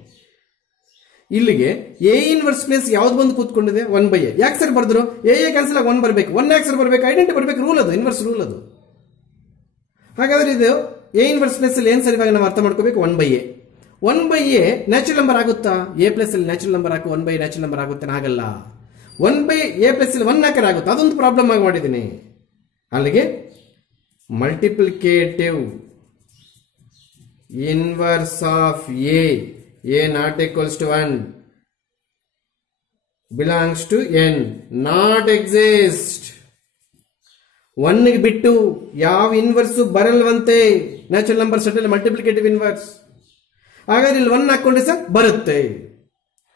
ಇಲ್ಲಿಗೆ ಎ ಇನ್ವರ್ಸ್ ಪ್ಲೇಸ್ ಯಾವ್ದು ಬಂದು ಕೂತ್ಕೊಂಡಿದೆ? 1 by a. ಯಾಕೆ ಸರ್ ಬರ್ದ್ರು? ಎ ಕ್ಯಾನ್ಸಲ್ ಆಗಿ 1 ಬರಬೇಕು. 1 ಯಾಕೆ ಸರ್ ಬರಬೇಕು? ಐಡೆಂಟಿ ಬರಬೇಕು, ರೂಲ್ ಅದು, ಇನ್ವರ್ಸ್ ರೂಲ್ ಅದು. ಹಾಗಾದ್ರೆ ಇದು ಎ ಇನ್ವರ್ಸ್ ಪ್ಲೇಸ್ ಅಲ್ಲಿ ಏನ್ ಸರ್ ಇವಾಗ ನಾವು ಅರ್ಥ ಮಾಡ್ಕೋಬೇಕು? 1 by a. 1 by a natural number ಆಗುತ್ತಾ? ಎ ಪ್ಲೇಸ್ ಅಲ್ಲಿ ನ್ಯಾಚುರಲ್ ನಂಬರ್ ಹಾಕು 1 by ನ್ಯಾಚುರಲ್ ನಂಬರ್ ಆಗುತ್ತೆ? ಆಗಲ್ಲ. 1 by a ಪ್ಲೇಸ್ ಅಲ್ಲಿ 1 ಹಾಕರ್ ಆಗುತ್ತೆ, ಅದೊಂದು ಪ್ರಾಬ್ಲಮ್ ಆಗಿ ಮಾಡಿದ್ದೀನಿ. ಅಲ್ಲಿಗೆ multiplicative inverse of A not equals to 1 belongs to n not exist. 1 ಬಿಟ್ಟು ಯಾವ ಇನ್ವರ್ಸ್ ಬರಲ್ವಂತೆ ನ್ಯಾಚುರಲ್ ನಂಬರ್ ಸೆಟ್ ಅಲ್ಲಿ ಮಲ್ಟಿಪ್ಲಿಕೇಟಿವ್ ಇನ್ವರ್ಸ್. ಹಾಗಾದ್ರೆ ಇಲ್ಲಿ 1 ಹಾಕೊಂಡ್ರೆ ಸರ್ ಬರುತ್ತೆ.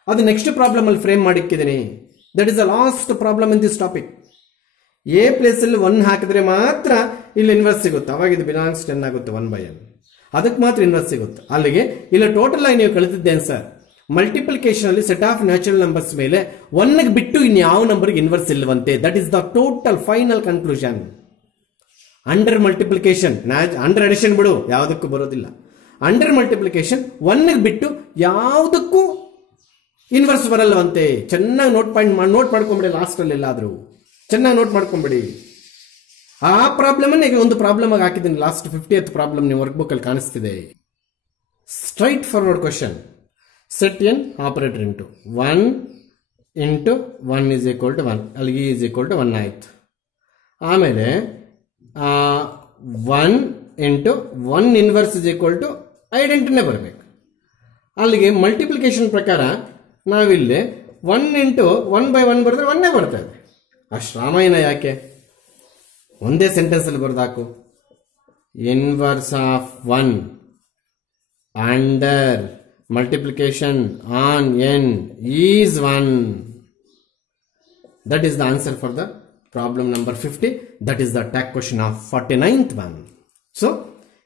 ಅದು ನೆಕ್ಸ್ಟ್ ಪ್ರಾಬ್ಲಮ್ ಅಲ್ಲಿ ಫ್ರೇಮ್ ಮಾಡಿಕ್ಕಿದ್ದೀನಿ. That is the last problem in this topic. A place ಅಲ್ಲಿ 1 ಹಾಕಿದ್ರೆ ಮಾತ್ರ ಇಲ್ಲಿ ಇನ್ವರ್ಸ್ ಸಿಗುತ್ತೆ, ಅವಾಗ ಇದು ಬಿಲಾಂಗ್ಸ್ 10 ಆಗುತ್ತೆ 1 by n. ಅದಕ್ಕೆ ಮಾತ್ರ ಇನ್ವರ್ಸ್ ಸಿಗುತ್ತೆ. ಅಲ್ಲಿಗೆ ಇಲ್ಲ ಟೋಟಲ್ ಆಗಿ ನೀವು ಕಲಿತಿದ್ದೇನೆ ಸರ್, ಮಲ್ಟಿಪ್ಲಿಕೇಶನ್ ಅಲ್ಲಿ ಸೆಟ್ ಆಫ್ ನ್ಯಾಚುರಲ್ ನಂಬರ್ಸ್ ಮೇಲೆ 1 ಬಿಟ್ಟು ಇನ್ ಯಾವ ನಂಬರ್ಗೆ ಇನ್ವರ್ಸ್ ಇಲ್ಲವಂತೆ. That is the total final conclusion. Under multiplication, under addition ಬಿಡು, ಯಾವುದಕ್ಕೂ ಬರೋದಿಲ್ಲ. ಅಂಡರ್ ಮಲ್ಟಿಪ್ಲಿಕೇಶನ್ 1 ಬಿಟ್ಟು ಯಾವುದಕ್ಕೂ ಇನ್ವರ್ಸ್ ಬರಲ್ಲವಂತೆ. ಚೆನ್ನಾಗಿ ನೋಟ್ ಮಾಡ್ಕೊಂಬಿಡಿ, ಲಾಸ್ಟ್ ಅಲ್ಲಿ ಎಲ್ಲಾದ್ರೂ ಚೆನ್ನಾಗಿ ನೋಟ್ ಮಾಡ್ಕೊಂಬಿಡಿ. ಆ ಪ್ರಾಬ್ಲಮ್ ಅನ್ನ ಒಂದು ಪ್ರಾಬ್ಲಮ್ ಆಗಿ ಹಾಕಿದ್ದೀನಿ. ಲಾಸ್ಟ್ 50th ಪ್ರಾಬ್ಲಮ್ ನೀವು ವರ್ಕ್ ಬುಕ್ ಅಲ್ಲಿ ಕಾಣಿಸ್ತಿದೆ. Straight forward question. Set N operator into 1 into 1 is equal to 1. ಅಲ್ಲಿ e is equal to 1 ಆಯ್ತು. ಆಮೇಲೆ 1 into 1 inverse is equal to ಐಡೆಂಟಿನೇ ಬರಬೇಕು. ಅಲ್ಲಿಗೆ ಮಲ್ಟಿಪ್ಲಿಕೇಶನ್ ಪ್ರಕಾರ ನಾವಿಲ್ಲಿ 1 ಇಂಟು 1 by 1 ಬರೆದ್ರೆ 1 ಬರ್ತಾ ಇದೆ. ಅಷ್ಟು ರಾಮಾಯಣ ಯಾಕೆ? ಒಂದೇ ಸೆಂಟೆನ್ಸ್ ಅಲ್ಲಿ ಬರ್ದಾಕು. Inverse of 1 under multiplication on n is 1. That is the answer for the problem number 50. That is the tack question of 49th one. So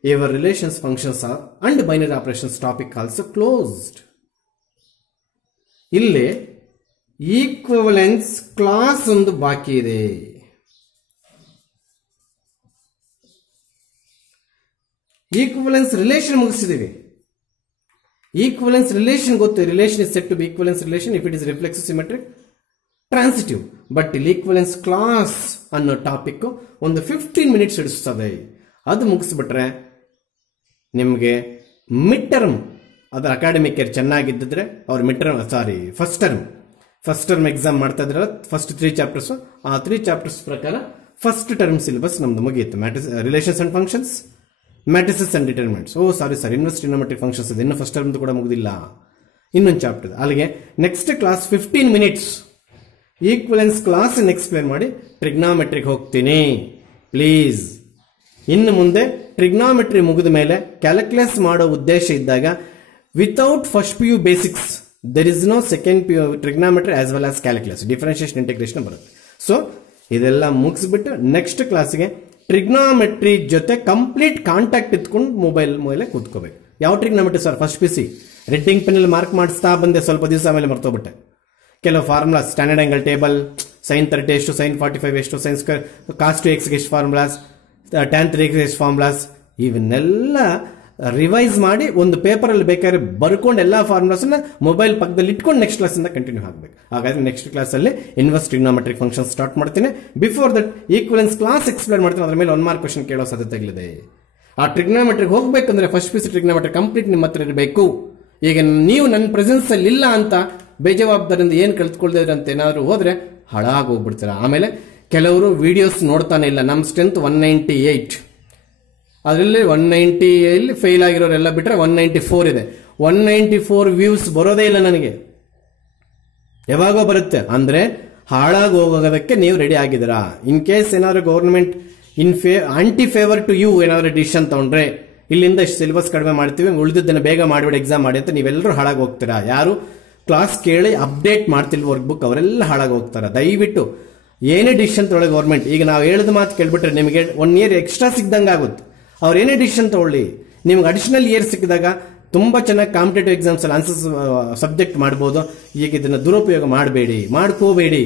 your relations functions are and binary operations topic also closed. ಇಲ್ಲಿ equivalence class ಒಂದು ಬಾಕಿ ಇದೆ. Equivalence relation ಮುಗಿಸಿದೀವಿ. Equivalence relation ಗೊತ್ತು. Relation is set to be equivalence relation if it is reflexive symmetric transitive. But ಇಲ್ಲಿ equivalence class ಅನ್ನೋ topic ಒಂದು 15 minutes ಹಿಡಿಸ್ತದೆ. ಅದು ಮುಗಿಸ್ಬಿಟ್ರೆ ನಿಮಗೆ ಮಿಡ್ ಟರ್ಮ್ ಅದರ ಅಕಾಡೆಮಿಕ್ ಇಯರ್ ಚೆನ್ನಾಗಿದ್ದಿದ್ರೆ ಅವ್ರ mid term first term exam ಮಾಡ್ತಾ ಇದ್ರಲ್ಲ, ಫಸ್ಟ್ 3 ಚಾಪ್ಟರ್ಸ್, ಆ 3 ಚಾಪ್ಟರ್ಸ್ ಪ್ರಕಾರ ಫಸ್ಟ್ ಟರ್ಮ್ ಸಿಲೆಬಸ್ ನಮ್ದು ಮುಗಿಯಿತು. Relations and functions, matrices and determinants. Inverse trigonometric functions ಇದೆ, ಇನ್ನು ಫಸ್ಟ್ ಟರ್ಮ್ ಕೂಡ ಮುಗಿದಿಲ್ಲ, ಇನ್ನೊಂದು ಚಾಪ್ಟರ್. ಅಲ್ಲಿಗೆ next class 15 minutes equivalence class explain ಮಾಡಿ ಟ್ರಿಗ್ನಾಮೆಟ್ರಿಗೆ ಹೋಗ್ತೀನಿ ಪ್ಲೀಸ್. ಇನ್ನು ಮುಂದೆ ಟ್ರಿಗ್ನಾಮೆಟ್ರಿ ಮುಗಿದ ಮೇಲೆ ಕ್ಯಾಲ್ಕುಲಸ್ ಮಾಡೋ ಉದ್ದೇಶ ಇದ್ದಾಗ without first PU basics there is no second PU trigonometry as well as calculus, differentiation integration ಬರುತ್ತೆ. ಸೊ ಇದೆಲ್ಲ ಮುಗಿಸ್ಬಿಟ್ಟು ನೆಕ್ಸ್ಟ್ ಕ್ಲಾಸ್ಗೆ ಟ್ರಿಗ್ನಾಮೆಟ್ರಿ ಜೊತೆ ಕಂಪ್ಲೀಟ್ ಕಾಂಟ್ಯಾಕ್ಟ್ ಇಟ್ಕೊಂಡು ಮೊಬೈಲ್ ಮೇಲೆ ಕೂತ್ಕೋಬೇಕು. ಯಾವ trigonometry sir? First PC reading ಪೆನ್ನಲ್ಲಿ ಮಾರ್ಕ್ ಮಾಡಿಸ್ತಾ ಬಂದೆ, ಸ್ವಲ್ಪ ದಿವಸ ಆಮೇಲೆ ಮರ್ತೋಗ್ಬಿಟ್ಟೆ. ಕೆಲವು formulas, standard angle table, sin 30 ಎಷ್ಟು, sin 45 ಎಷ್ಟು, sin ಸ್ಕ್ವೇರ್, cos 2x ಎಷ್ಟು ಫಾರ್ಮುಲಾಸ್, tan 3x ಎಷ್ಟು ಫಾರ್ಮುಲಾಸ್, ಇವನ್ನೆಲ್ಲ ರಿವೈಸ್ ಮಾಡಿ ಒಂದು ಪೇಪರ್ ಅಲ್ಲಿ ಬೇಕಾದ್ರೆ ಬರ್ಕೊಂಡು ಎಲ್ಲಾ ಫಾರ್ಮುಲಾಸ್ ಮೊಬೈಲ್ ಪಕ್ಕದಲ್ಲಿ ಇಟ್ಕೊಂಡು ನೆಕ್ಸ್ಟ್ ಕ್ಲಾಸ್ ಇಂದ ಕಂಟಿನ್ಯೂ ಆಗಬೇಕು. ಹಾಗಾದ್ರೆ ನೆಕ್ಸ್ಟ್ ಕ್ಲಾಸ್ ಅಲ್ಲಿ ಇನ್ವರ್ಸ್ ಟ್ರಿಗ್ನಾಮೆಟ್ರಿಕ್ ಫಂಕ್ಷನ್ ಸ್ಟಾರ್ಟ್ ಮಾಡ್ತೀನಿ. Before that equivalence class explain ಮಾಡ್ತೀನಿ, ಅದ್ರ ಮೇಲೆ 1 ಮಾರ್ಕ್ ಕ್ವಶನ್ ಕೇಳೋ ಸಾಧ್ಯತೆಗಳಿದೆ. ಆ ಟ್ರಿಗ್ನಾಮೆಟ್ರಿಗೆ ಹೋಗ್ಬೇಕಂದ್ರೆ ಫಸ್ಟ್ PC ಟ್ರಿಗ್ನಾಮೆಟ್ರಿ ಕಂಪ್ಲೀಟ್ ನಿಮ್ಮ ಹತ್ರ ಇರಬೇಕು. ಈಗ ನೀವು ನನ್ನ ಪ್ರೆಸೆನ್ಸ್ ಅಲ್ಲಿ ಇಲ್ಲ ಅಂತ ಬೇಜವಾಬ್ದಾರಿಂದ ಏನ್ ಕಲ್ತ್ಕೊಳ್ದಿದ್ರೆ ಅಂತ ಏನಾದ್ರು ಹೋದ್ರೆ ಹಾಳಾಗಿ ಹೋಗ್ಬಿಡ್ತೀರ. ಆಮೇಲೆ ಕೆಲವರು ವಿಡಿಯೋಸ್ ನೋಡ್ತಾನೆ ಇಲ್ಲ. ನಮ್ಮ ಸ್ಟ್ರೆಂತ್ 198, ಅದರಲ್ಲಿ 190 ಫೇಲ್ ಆಗಿರೋರೆಲ್ಲ ಬಿಟ್ರೆ 194 ಇದೆ. 194 ವ್ಯೂಸ್ ಬರೋದೇ ಇಲ್ಲ ನನಗೆ, ಯಾವಾಗೋ ಬರುತ್ತೆ. ಅಂದ್ರೆ ಹಾಳಾಗಿ ಹೋಗೋದಕ್ಕೆ ನೀವು ರೆಡಿ ಆಗಿದ್ದೀರಾ. ಇನ್ ಕೇಸ್ ಏನಾದ್ರು government anti favour to you ಏನಾದ್ರು ಡಿಸಿಷನ್ ತಗೊಂಡ್ರೆ ಇಲ್ಲಿಂದ ಇಷ್ಟು ಸಿಲೆಬಸ್ ಕಡಿಮೆ ಮಾಡ್ತೀವಿ, ಉಳಿದಿದ್ದನ್ನು ಬೇಗ ಮಾಡಿಬಿಡಿ ಎಕ್ಸಾಮ್ ಮಾಡಿ ಅಂತ ನೀವೆಲ್ಲರೂ ಹಾಳಾಗಿ ಹೋಗ್ತೀರಾ. ಯಾರು ಕ್ಲಾಸ್ ಕೇಳಿ ಅಪ್ಡೇಟ್ ಮಾಡ್ತಿಲ್ಲ ವರ್ಕ್ ಬುಕ್ ಅವರೆಲ್ಲ ಹಾಳಾಗಿ ಹೋಗ್ತಾರೆ. ದಯವಿಟ್ಟು ಏನೇ ಡಿಸಿಷನ್ ತೊಗೊಳ್ಳಿ ಗೌರ್ಮೆಂಟ್, ಈಗ ನಾವು ಹೇಳಿದ ಮಾತು ಕೇಳ್ಬಿಟ್ರೆ ನಿಮಗೆ 1 ಇಯರ್ ಎಕ್ಸ್ಟ್ರಾ ಸಿಕ್ದಂಗೆ ಆಗುತ್ತೆ. ಅವ್ರು ಏನೇ ಡಿಸಿಷನ್ ತಗೊಳ್ಳಿ, ನಿಮ್ಗೆ ಅಡಿಷನಲ್ ಇಯರ್ ಸಿಕ್ಕಿದಾಗ ತುಂಬಾ ಚೆನ್ನಾಗಿ ಕಾಂಪಿಟೇಟಿವ್ ಎಕ್ಸಾಮ್ಸ್ ಅಲ್ಲಿ ಆನ್ಸರ್ಸ್ ಸಬ್ಜೆಕ್ಟ್ ಮಾಡ್ಬೋದು. ಈಗ ಇದನ್ನ ದುರುಪಯೋಗ ಮಾಡಬೇಡಿ, ಮಾಡ್ಕೋಬೇಡಿ.